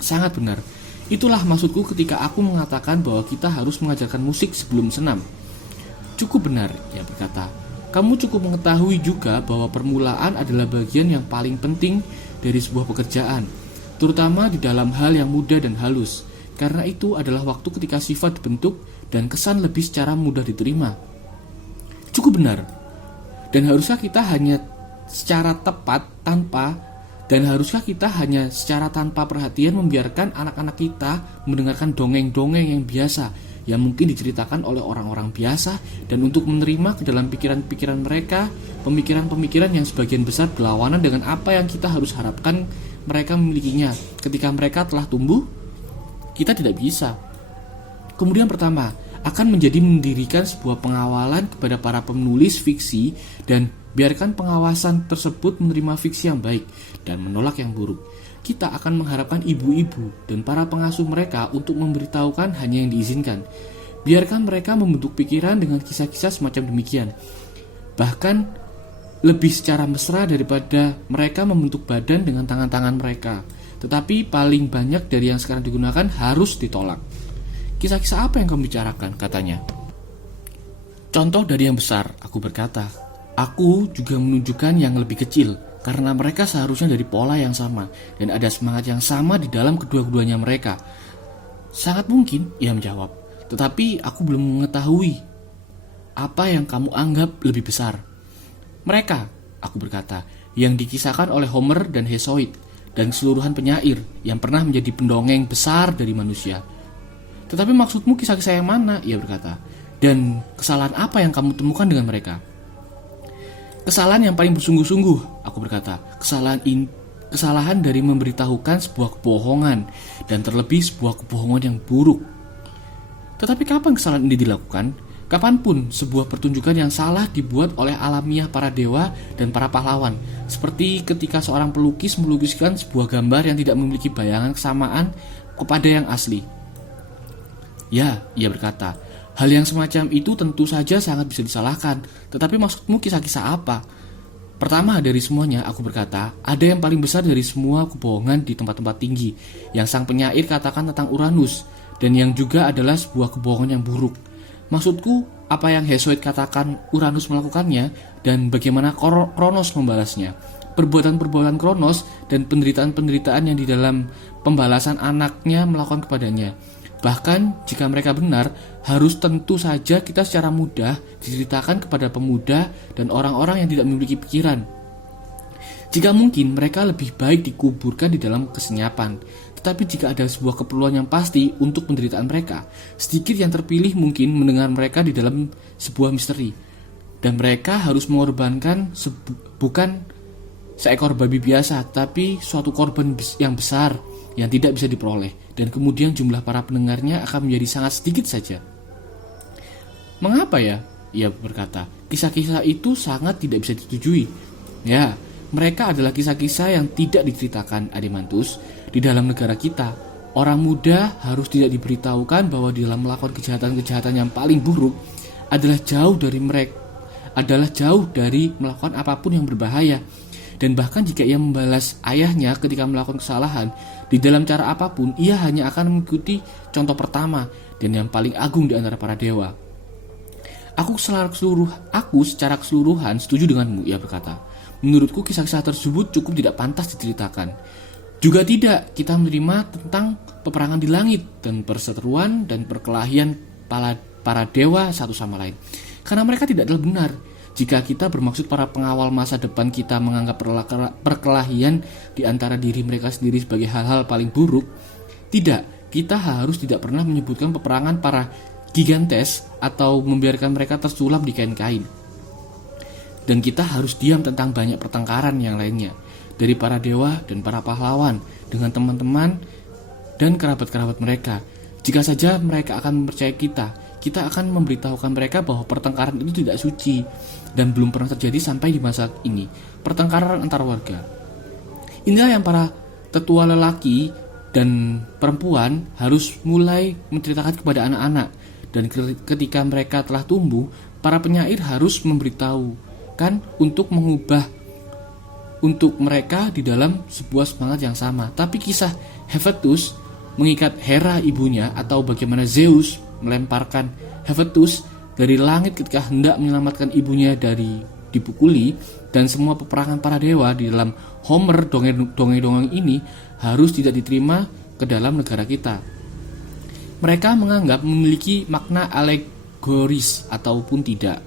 Sangat benar. Itulah maksudku ketika aku mengatakan bahwa kita harus mengajarkan musik sebelum senam. Cukup benar, ia berkata. Kamu cukup mengetahui juga bahwa permulaan adalah bagian yang paling penting dari sebuah pekerjaan, terutama di dalam hal yang mudah dan halus. Karena itu adalah waktu ketika sifat dibentuk dan kesan lebih secara mudah diterima. Cukup benar. Dan haruskah kita hanya secara tanpa perhatian membiarkan anak-anak kita mendengarkan dongeng-dongeng yang biasa yang mungkin diceritakan oleh orang-orang biasa, dan untuk menerima ke dalam pikiran-pikiran mereka pemikiran-pemikiran yang sebagian besar berlawanan dengan apa yang kita harus harapkan mereka memilikinya ketika mereka telah tumbuh? Kita tidak bisa. Kemudian pertama, akan menjadi mendirikan sebuah pengawalan kepada para penulis fiksi dan Biarkan pengawasan tersebut menerima fiksi yang baik dan menolak yang buruk. Kita akan mengharapkan ibu-ibu dan para pengasuh mereka untuk memberitahukan hanya yang diizinkan. Biarkan mereka membentuk pikiran dengan kisah-kisah semacam demikian. Bahkan lebih secara mesra daripada mereka membentuk badan dengan tangan-tangan mereka. Tetapi paling banyak dari yang sekarang digunakan harus ditolak. Kisah-kisah apa yang kamu bicarakan? Katanya. Contoh dari yang besar, aku berkata. Aku juga menunjukkan yang lebih kecil, karena mereka seharusnya dari pola yang sama, dan ada semangat yang sama di dalam kedua-duanya mereka. Sangat mungkin, ia menjawab, tetapi aku belum mengetahui apa yang kamu anggap lebih besar. Mereka, aku berkata, yang dikisahkan oleh Homer dan Hesiod, dan keseluruhan penyair yang pernah menjadi pendongeng besar dari manusia. Tetapi maksudmu kisah-kisah yang mana? Ia berkata. Dan kesalahan apa yang kamu temukan dengan mereka? Kesalahan yang paling bersungguh-sungguh, aku berkata. Kesalahan dari memberitahukan sebuah kebohongan, dan terlebih sebuah kebohongan yang buruk. Tetapi kapan kesalahan ini dilakukan? Kapanpun sebuah pertunjukan yang salah dibuat oleh alamiah para dewa dan para pahlawan, seperti ketika seorang pelukis melukiskan sebuah gambar yang tidak memiliki bayangan kesamaan kepada yang asli. Ya, ia berkata, hal yang semacam itu tentu saja sangat bisa disalahkan, tetapi maksudmu kisah-kisah apa? Pertama dari semuanya, aku berkata, ada yang paling besar dari semua kebohongan di tempat-tempat tinggi, yang sang penyair katakan tentang Uranus, dan yang juga adalah sebuah kebohongan yang buruk. Maksudku, apa yang Hesiod katakan Uranus melakukannya dan bagaimana Kronos membalasnya. Perbuatan-perbuatan Kronos dan penderitaan-penderitaan yang di dalam pembalasan anaknya melakukan kepadanya. Bahkan jika mereka benar, harus tentu saja kita secara mudah diceritakan kepada pemuda dan orang-orang yang tidak memiliki pikiran. Jika mungkin mereka lebih baik dikuburkan di dalam kesenyapan. Tetapi jika ada sebuah keperluan yang pasti untuk penderitaan mereka, sedikit yang terpilih mungkin mendengar mereka di dalam sebuah misteri. Dan mereka harus mengorbankan bukan seekor babi biasa, tapi suatu korban yang besar yang tidak bisa diperoleh. Dan kemudian jumlah para pendengarnya akan menjadi sangat sedikit saja. Mengapa ya? Ia berkata, kisah-kisah itu sangat tidak bisa disetujui. Ya, mereka adalah kisah-kisah yang tidak diceritakan, Adimantus. Di dalam negara kita, orang muda harus tidak diberitahukan bahwa di dalam melakukan kejahatan-kejahatan yang paling buruk adalah jauh dari melakukan apapun yang berbahaya. Dan bahkan jika ia membalas ayahnya ketika melakukan kesalahan, di dalam cara apapun, ia hanya akan mengikuti contoh pertama dan yang paling agung di antara para dewa. Aku secara keseluruhan setuju denganmu, ia berkata. Menurutku kisah-kisah tersebut cukup tidak pantas diceritakan. Juga tidak kita menerima tentang peperangan di langit dan perseteruan dan perkelahian para dewa satu sama lain. Karena mereka tidak adalah benar. Jika kita bermaksud para pengawal masa depan kita menganggap perkelahian di antara diri mereka sendiri sebagai hal-hal paling buruk, tidak, kita harus tidak pernah menyebutkan peperangan para gigantes atau membiarkan mereka tersulap di kain-kain. Dan kita harus diam tentang banyak pertengkaran yang lainnya dari para dewa dan para pahlawan dengan teman-teman dan kerabat-kerabat mereka. Jika saja mereka akan mempercayai kita akan memberitahukan mereka bahwa pertengkaran itu tidak suci dan belum pernah terjadi sampai di masa ini. Pertengkaran antar warga. Inilah yang para tetua lelaki dan perempuan harus mulai menceritakan kepada anak-anak. Dan ketika mereka telah tumbuh, para penyair harus memberitahukan untuk mengubah untuk mereka di dalam sebuah semangat yang sama. Tapi kisah Hephaestus mengikat Hera ibunya, atau bagaimana Zeus melemparkan Hephaestus dari langit ketika hendak menyelamatkan ibunya dari dipukuli, dan semua peperangan para dewa di dalam Homer, dongeng-dongeng ini harus tidak diterima ke dalam negara kita. Mereka menganggap memiliki makna alegoris ataupun tidak.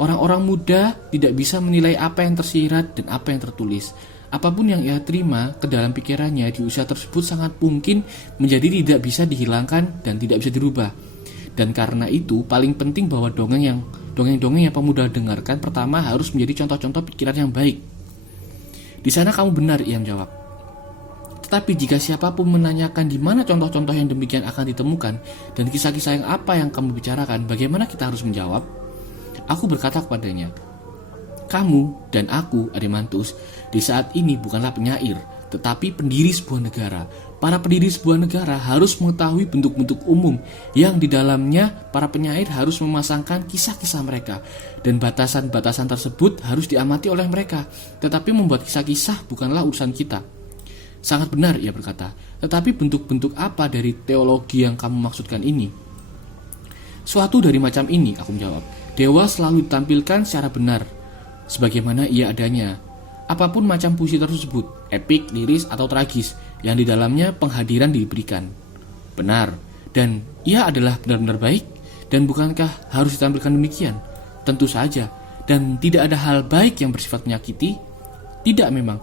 Orang-orang muda tidak bisa menilai apa yang tersirat dan apa yang tertulis. Apapun yang ia terima ke dalam pikirannya di usia tersebut sangat mungkin menjadi tidak bisa dihilangkan dan tidak bisa dirubah. Dan karena itu paling penting bahwa dongeng-dongeng yang pemuda dengarkan pertama harus menjadi contoh-contoh pikiran yang baik. Di sana kamu benar, ia menjawab. Tetapi jika siapapun menanyakan di mana contoh-contoh yang demikian akan ditemukan dan kisah-kisah yang apa yang kamu bicarakan, bagaimana kita harus menjawab? Aku berkata kepadanya, Kamu dan aku, Ademantus, di saat ini bukanlah penyair, tetapi pendiri sebuah negara. Para pendiri sebuah negara harus mengetahui bentuk-bentuk umum yang di dalamnya para penyair harus memasangkan kisah-kisah mereka. Dan batasan-batasan tersebut harus diamati oleh mereka. Tetapi membuat kisah-kisah bukanlah urusan kita. Sangat benar, ia berkata. Tetapi bentuk-bentuk apa dari teologi yang kamu maksudkan ini? Suatu dari macam ini, aku menjawab. Dewa selalu ditampilkan secara benar, sebagaimana ia adanya. Apapun macam puisi tersebut, epik, liris, atau tragis, yang di dalamnya penghadiran diberikan. Benar, dan ia adalah benar-benar baik, dan bukankah harus ditampilkan demikian? Tentu saja, dan tidak ada hal baik yang bersifat menyakiti? Tidak memang,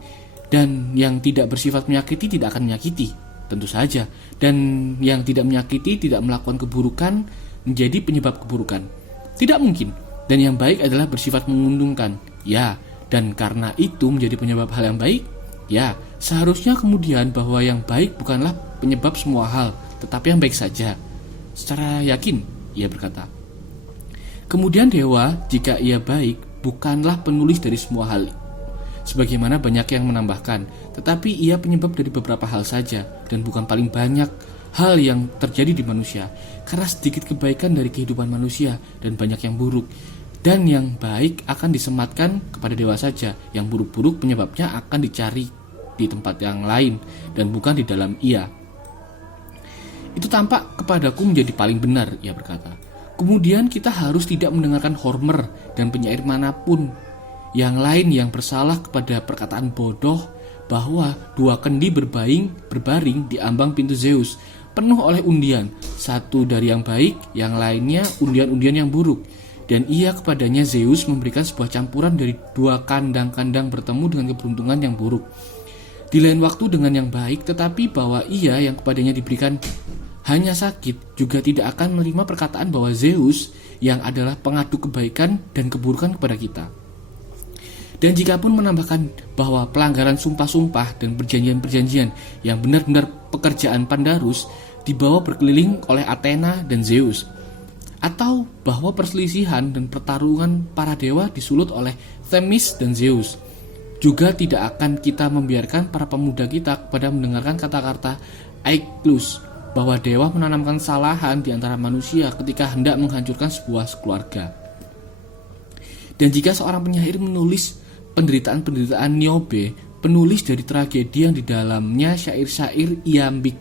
dan yang tidak bersifat menyakiti tidak akan menyakiti, tentu saja, dan yang tidak menyakiti tidak melakukan keburukan menjadi penyebab keburukan. Tidak mungkin, dan yang baik adalah bersifat menguntungkan, ya. Dan karena itu menjadi penyebab hal yang baik? Ya, seharusnya kemudian bahwa yang baik bukanlah penyebab semua hal, tetapi yang baik saja. Secara yakin, ia berkata. Kemudian dewa, jika ia baik, bukanlah penulis dari semua hal. Sebagaimana banyak yang menambahkan, tetapi ia penyebab dari beberapa hal saja, dan bukan paling banyak hal yang terjadi di manusia. Karena sedikit kebaikan dari kehidupan manusia, dan banyak yang buruk. Dan yang baik akan disematkan kepada dewa saja, yang buruk-buruk penyebabnya akan dicari di tempat yang lain dan bukan di dalam ia. Itu tampak kepadaku menjadi paling benar, ia berkata. Kemudian kita harus tidak mendengarkan Homer dan penyair manapun yang lain yang bersalah kepada perkataan bodoh bahwa dua kendi berbaring di ambang pintu Zeus, penuh oleh undian, satu dari yang baik, yang lainnya undian-undian yang buruk. Dan ia kepadanya Zeus memberikan sebuah campuran dari dua kandang-kandang bertemu dengan keberuntungan yang buruk. Di lain waktu dengan yang baik, tetapi bahwa ia yang kepadanya diberikan hanya sakit, juga tidak akan menerima perkataan bahwa Zeus yang adalah pengadu kebaikan dan keburukan kepada kita. Dan jikapun menambahkan bahwa pelanggaran sumpah-sumpah dan perjanjian-perjanjian yang benar-benar pekerjaan Pandarus dibawa berkeliling oleh Athena dan Zeus, atau bahwa perselisihan dan pertarungan para dewa disulut oleh Themis dan Zeus, juga tidak akan kita membiarkan para pemuda kita kepada mendengarkan kata-kata Aiklus bahwa dewa menanamkan kesalahan di antara manusia ketika hendak menghancurkan sebuah keluarga. Dan jika seorang penyair menulis penderitaan-penderitaan Niobe, penulis dari tragedi yang di dalamnya syair-syair iambik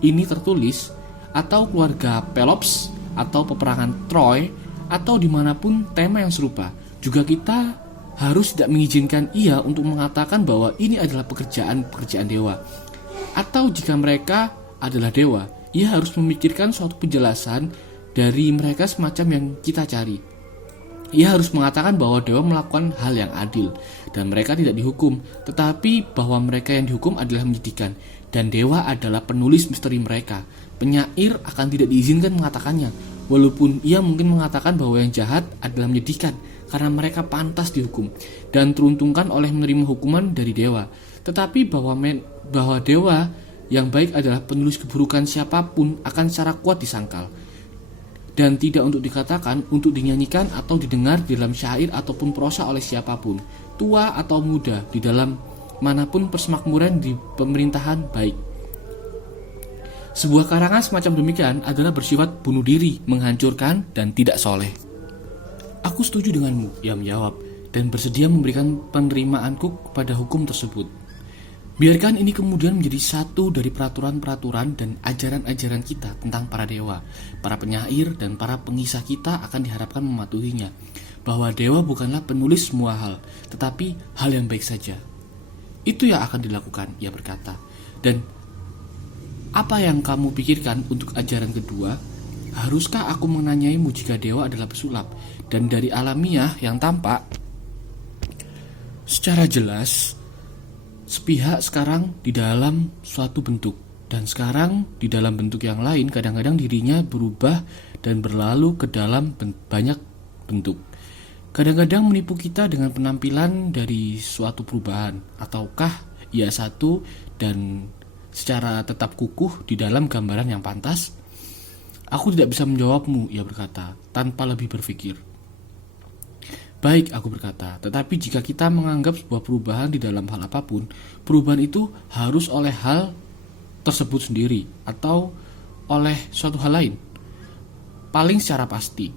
ini tertulis, atau keluarga Pelops, atau peperangan Troy, atau dimanapun tema yang serupa, juga kita harus tidak mengizinkan ia untuk mengatakan bahwa ini adalah pekerjaan dewa. Atau jika mereka adalah dewa, ia harus memikirkan suatu penjelasan dari mereka semacam yang kita cari. Ia harus mengatakan bahwa dewa melakukan hal yang adil dan mereka tidak dihukum, tetapi bahwa mereka yang dihukum adalah menyedihkan, dan dewa adalah penulis misteri mereka. Penyair akan tidak diizinkan mengatakannya, walaupun ia mungkin mengatakan bahwa yang jahat adalah menyedihkan karena mereka pantas dihukum dan teruntungkan oleh menerima hukuman dari dewa. Tetapi bahwa dewa yang baik adalah penulis keburukan siapapun akan secara kuat disangkal dan tidak untuk dikatakan, untuk dinyanyikan atau didengar di dalam syair ataupun prosa oleh siapapun, tua atau muda, di dalam manapun persemakmuran di pemerintahan baik. Sebuah karangan semacam demikian adalah bersifat bunuh diri, menghancurkan, dan tidak soleh. Aku setuju denganmu, ia menjawab, dan bersedia memberikan penerimaanku kepada hukum tersebut. Biarkan ini kemudian menjadi satu dari peraturan-peraturan dan ajaran-ajaran kita tentang para dewa. Para penyair dan para pengisah kita akan diharapkan mematuhinya, bahwa dewa bukanlah penulis semua hal, tetapi hal yang baik saja. Itu yang akan dilakukan, ia berkata. Dan apa yang kamu pikirkan untuk ajaran kedua? Haruskah aku menanyaimu jika dewa adalah pesulap? Dan dari alamiah yang tampak secara jelas, sepihak sekarang di dalam suatu bentuk, dan sekarang di dalam bentuk yang lain, kadang-kadang dirinya berubah dan berlalu ke dalam banyak bentuk. Kadang-kadang menipu kita dengan penampilan dari suatu perubahan, ataukah ia satu dan secara tetap kukuh di dalam gambaran yang pantas? Aku tidak bisa menjawabmu, ia berkata, tanpa lebih berpikir. Baik, aku berkata, tetapi jika kita menganggap sebuah perubahan di dalam hal apapun, perubahan itu harus oleh hal tersebut sendiri atau oleh suatu hal lain, paling secara pasti.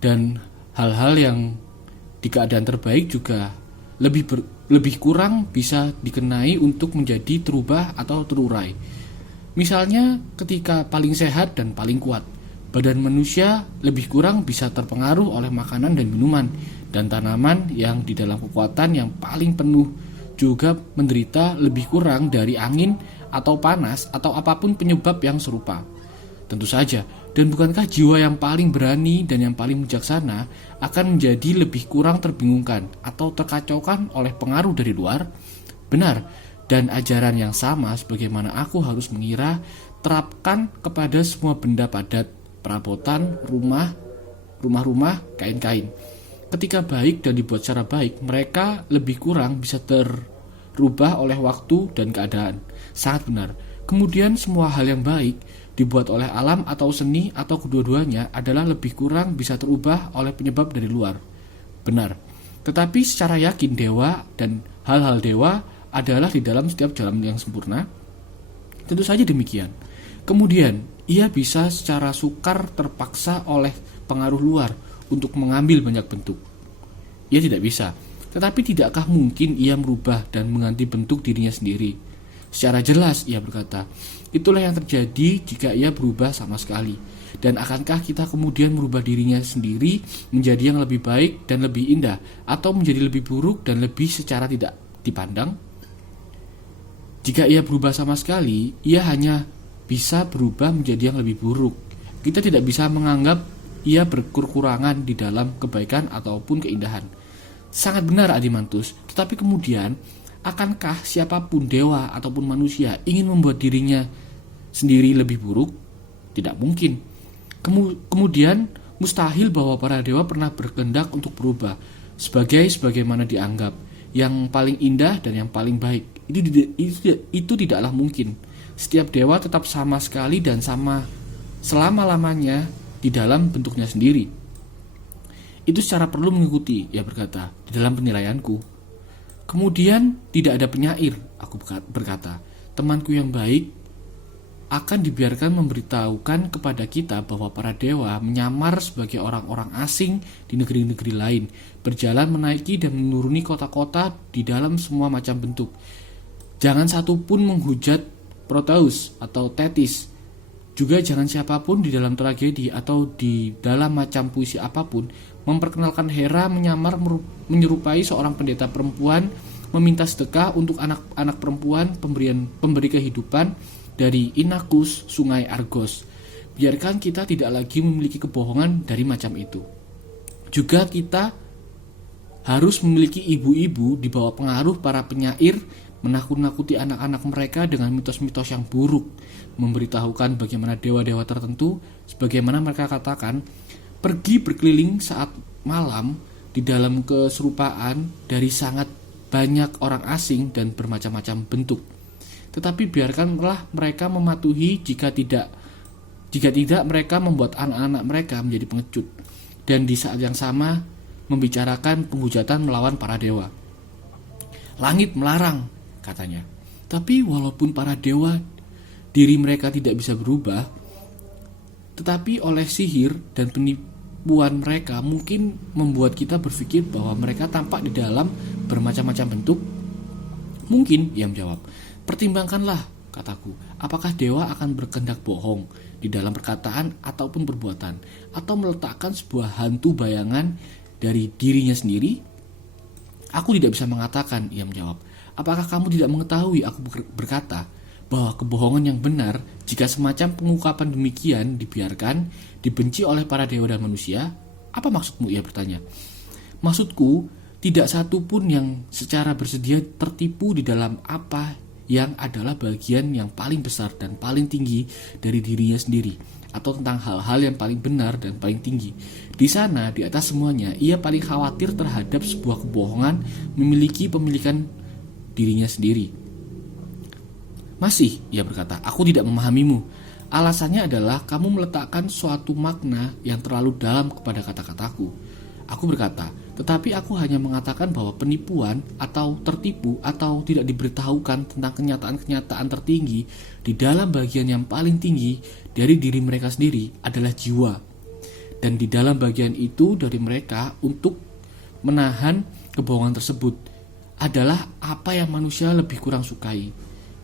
Dan hal-hal yang di keadaan terbaik juga lebih kurang bisa dikenai untuk menjadi terubah atau terurai. Misalnya ketika paling sehat dan paling kuat, badan manusia lebih kurang bisa terpengaruh oleh makanan dan minuman, dan tanaman yang di dalam kekuatan yang paling penuh juga menderita lebih kurang dari angin atau panas atau apapun penyebab yang serupa. Tentu saja, dan bukankah jiwa yang paling berani dan yang paling bijaksana akan menjadi lebih kurang terbingungkan atau terkacaukan oleh pengaruh dari luar? Benar, dan ajaran yang sama sebagaimana aku harus mengira terapkan kepada semua benda padat, perabotan, rumah-rumah, kain-kain. Ketika baik dan dibuat secara baik, mereka lebih kurang bisa terubah oleh waktu dan keadaan. Sangat benar. Kemudian semua hal yang baik dibuat oleh alam atau seni atau kedua-duanya adalah lebih kurang bisa terubah oleh penyebab dari luar. Benar. Tetapi secara yakin dewa dan hal-hal dewa adalah di dalam setiap jalan yang sempurna. Tentu saja demikian. Kemudian ia bisa secara sukar terpaksa oleh pengaruh luar untuk mengambil banyak bentuk. Ia tidak bisa. Tetapi tidakkah mungkin ia merubah dan mengganti bentuk dirinya sendiri? Secara jelas ia berkata, itulah yang terjadi jika ia berubah sama sekali. Dan akankah kita kemudian merubah dirinya sendiri menjadi yang lebih baik dan lebih indah, atau menjadi lebih buruk dan lebih secara tidak dipandang? Jika ia berubah sama sekali, ia hanya bisa berubah menjadi yang lebih buruk. Kita tidak bisa menganggap ia berkekurangan di dalam kebaikan ataupun keindahan. Sangat benar Adimantus, tetapi kemudian akankah siapapun dewa ataupun manusia ingin membuat dirinya sendiri lebih buruk? Tidak mungkin. Kemudian mustahil bahwa para dewa pernah berkehendak untuk berubah sebagaimana dianggap yang paling indah dan yang paling baik. Itu tidaklah mungkin. Setiap dewa tetap sama sekali dan sama selama-lamanya di dalam bentuknya sendiri. Itu secara perlu mengikuti, ia berkata, di dalam penilaianku. Kemudian tidak ada penyair, aku berkata. Temanku yang baik akan dibiarkan memberitahukan kepada kita bahwa para dewa menyamar sebagai orang-orang asing di negeri-negeri lain, berjalan menaiki dan menuruni kota-kota di dalam semua macam bentuk. Jangan satu pun menghujat Proteus atau Thetis. Juga jangan siapapun di dalam tragedi atau di dalam macam puisi apapun memperkenalkan Hera menyamar menyerupai seorang pendeta perempuan meminta sedekah untuk anak-anak perempuan pemberi kehidupan dari Inachus, sungai Argos. Biarkan kita tidak lagi memiliki kebohongan dari macam itu. Juga kita harus memiliki ibu-ibu di bawah pengaruh para penyair menakut-nakuti anak-anak mereka dengan mitos-mitos yang buruk, memberitahukan bagaimana dewa-dewa tertentu, sebagaimana mereka katakan, pergi berkeliling saat malam di dalam keserupaan dari sangat banyak orang asing dan bermacam-macam bentuk. Tetapi biarkanlah mereka mematuhi jika tidak mereka membuat anak-anak mereka menjadi pengecut, dan di saat yang sama membicarakan penghujatan melawan para dewa. Langit melarang, katanya. Tapi walaupun para dewa diri mereka tidak bisa berubah, tetapi oleh sihir dan penipuan mereka mungkin membuat kita berpikir bahwa mereka tampak di dalam bermacam-macam bentuk. Mungkin, ia menjawab. Pertimbangkanlah, kataku, apakah dewa akan berkehendak bohong di dalam perkataan ataupun perbuatan, atau meletakkan sebuah hantu bayangan dari dirinya sendiri? Aku tidak bisa mengatakan, ia menjawab. Apakah kamu tidak mengetahui, aku berkata, bahwa kebohongan yang benar, jika semacam pengungkapan demikian dibiarkan, dibenci oleh para dewa dan manusia? Apa maksudmu, ia bertanya. Maksudku, tidak satu pun yang secara bersedia tertipu di dalam apa yang adalah bagian yang paling besar dan paling tinggi dari dirinya sendiri, atau tentang hal-hal yang paling benar dan paling tinggi. Di sana, di atas semuanya, ia paling khawatir terhadap sebuah kebohongan memiliki pemilikan dirinya sendiri. Masih, ia berkata, aku tidak memahamimu. Alasannya adalah kamu meletakkan suatu makna yang terlalu dalam kepada kata-kataku. Aku berkata, Tetapi aku hanya mengatakan bahwa penipuan atau tertipu atau tidak diberitahukan tentang kenyataan-kenyataan tertinggi di dalam bagian yang paling tinggi dari diri mereka sendiri adalah jiwa. Dan di dalam bagian itu dari mereka untuk menahan kebohongan tersebut adalah apa yang manusia lebih kurang sukai.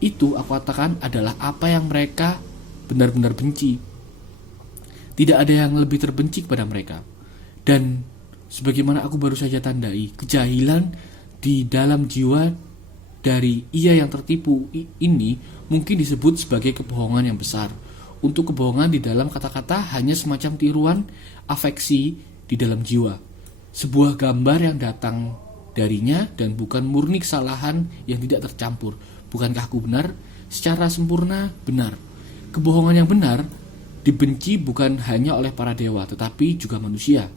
Itu aku katakan adalah apa yang mereka benar-benar benci. Tidak ada yang lebih terbenci kepada mereka. Dan sebagaimana aku baru saja tandai, kejahilan di dalam jiwa dari ia yang tertipu ini mungkin disebut sebagai kebohongan yang besar. Untuk kebohongan di dalam kata-kata hanya semacam tiruan afeksi di dalam jiwa. Sebuah gambar yang datang darinya dan bukan murni kesalahan yang tidak tercampur. Bukankah aku benar? Secara sempurna benar. Kebohongan yang benar dibenci bukan hanya oleh para dewa tetapi juga manusia.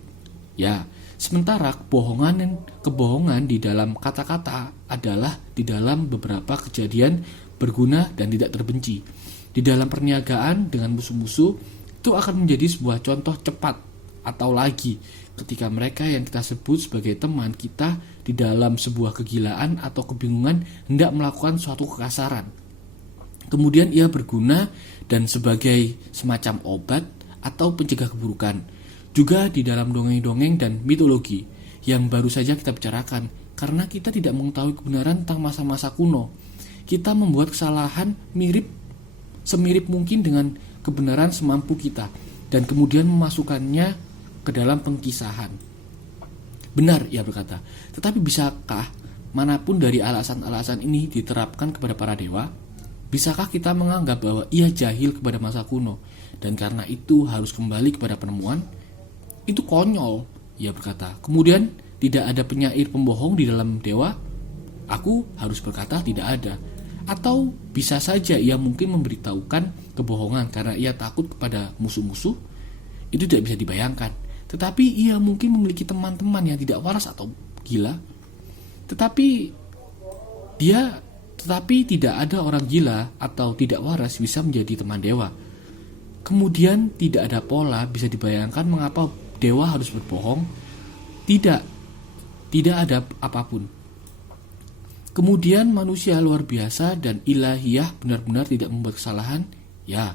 Ya, sementara kebohongan di dalam kata-kata adalah di dalam beberapa kejadian berguna dan tidak terbenci. Di dalam perniagaan dengan musuh-musuh itu akan menjadi sebuah contoh cepat atau lagi ketika mereka yang kita sebut sebagai teman kita di dalam sebuah kegilaan atau kebingungan hendak melakukan suatu kekasaran. Kemudian ia berguna dan sebagai semacam obat atau pencegah keburukan. Juga di dalam dongeng-dongeng dan mitologi yang baru saja kita bicarakan, karena kita tidak mengetahui kebenaran tentang masa-masa kuno. Kita membuat kesalahan semirip mungkin dengan kebenaran semampu kita dan kemudian memasukkannya ke dalam pengkisahan. Benar, ia berkata. Tetapi bisakah manapun dari alasan-alasan ini diterapkan kepada para dewa? Bisakah kita menganggap bahwa ia jahil kepada masa kuno dan karena itu harus kembali kepada penemuan? Itu konyol, ia berkata. Kemudian tidak ada penyair pembohong di dalam dewa? Aku harus berkata tidak ada. Atau bisa saja ia mungkin memberitahukan kebohongan karena ia takut kepada musuh-musuh? Itu tidak bisa dibayangkan. Tetapi ia mungkin memiliki teman-teman yang tidak waras atau gila. Tetapi tidak ada orang gila atau tidak waras bisa menjadi teman dewa. Kemudian tidak ada pola bisa dibayangkan mengapa dewa harus berbohong. Tidak ada apapun. Kemudian manusia luar biasa dan ilahiyah benar-benar tidak membuat kesalahan. Ya.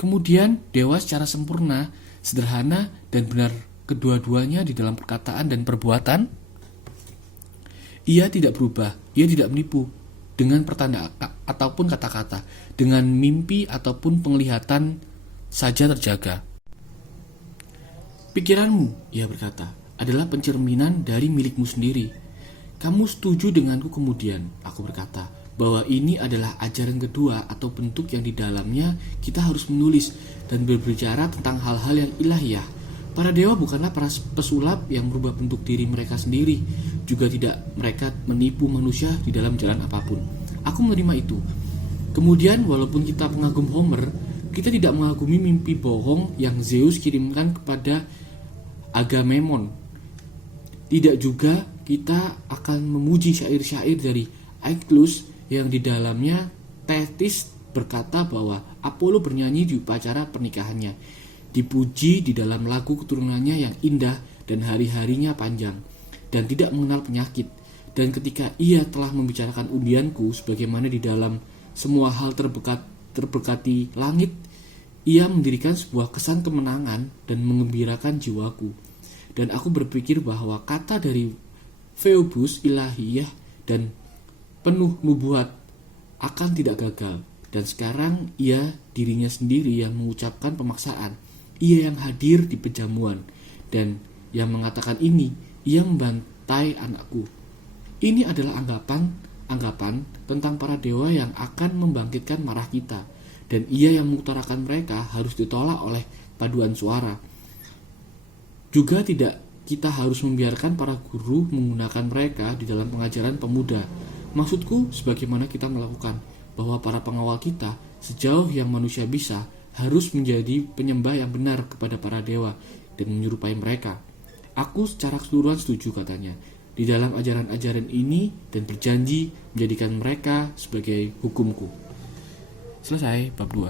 Kemudian dewa secara sempurna, sederhana dan benar kedua-duanya di dalam perkataan dan perbuatan. Ia tidak berubah, ia tidak menipu dengan pertanda ataupun kata-kata, dengan mimpi ataupun penglihatan saja terjaga. Pikiranmu, ia berkata, adalah pencerminan dari milikmu sendiri. Kamu setuju denganku kemudian, aku berkata, bahwa ini adalah ajaran kedua atau bentuk yang di dalamnya kita harus menulis dan berbicara tentang hal-hal yang ilahiyah. Para dewa bukanlah para pesulap yang merubah bentuk diri mereka sendiri. Juga tidak mereka menipu manusia di dalam jalan apapun. Aku menerima itu. Kemudian walaupun kita pengagum Homer, kita tidak mengagumi mimpi bohong yang Zeus kirimkan kepada Agamemnon. Tidak juga kita akan memuji syair-syair dari Aeschylus yang di dalamnya Thetis berkata bahwa Apollo bernyanyi di upacara pernikahannya. Dipuji di dalam lagu keturunannya yang indah dan hari-harinya panjang dan tidak mengenal penyakit. Dan ketika ia telah membicarakan undianku sebagaimana di dalam semua hal terberkati langit, ia mendirikan sebuah kesan kemenangan dan mengembirakan jiwaku. Dan aku berpikir bahwa kata dari Phoebus ilahiyah dan penuh nubuat akan tidak gagal. Dan sekarang ia dirinya sendiri yang mengucapkan pemaksaan. Ia yang hadir di pejamuan dan yang mengatakan ini, ia membantai anakku. Ini adalah anggapan tentang para dewa yang akan membangkitkan marah kita, dan ia yang mengutarakan mereka harus ditolak oleh paduan suara. Juga tidak kita harus membiarkan para guru menggunakan mereka di dalam pengajaran pemuda. Maksudku, sebagaimana kita melakukan, bahwa para pengawal kita, sejauh yang manusia bisa, harus menjadi penyembah yang benar kepada para dewa dan menyerupai mereka. Aku secara keseluruhan setuju, katanya, di dalam ajaran-ajaran ini dan berjanji menjadikan mereka sebagai hukumku. Selesai bab 2.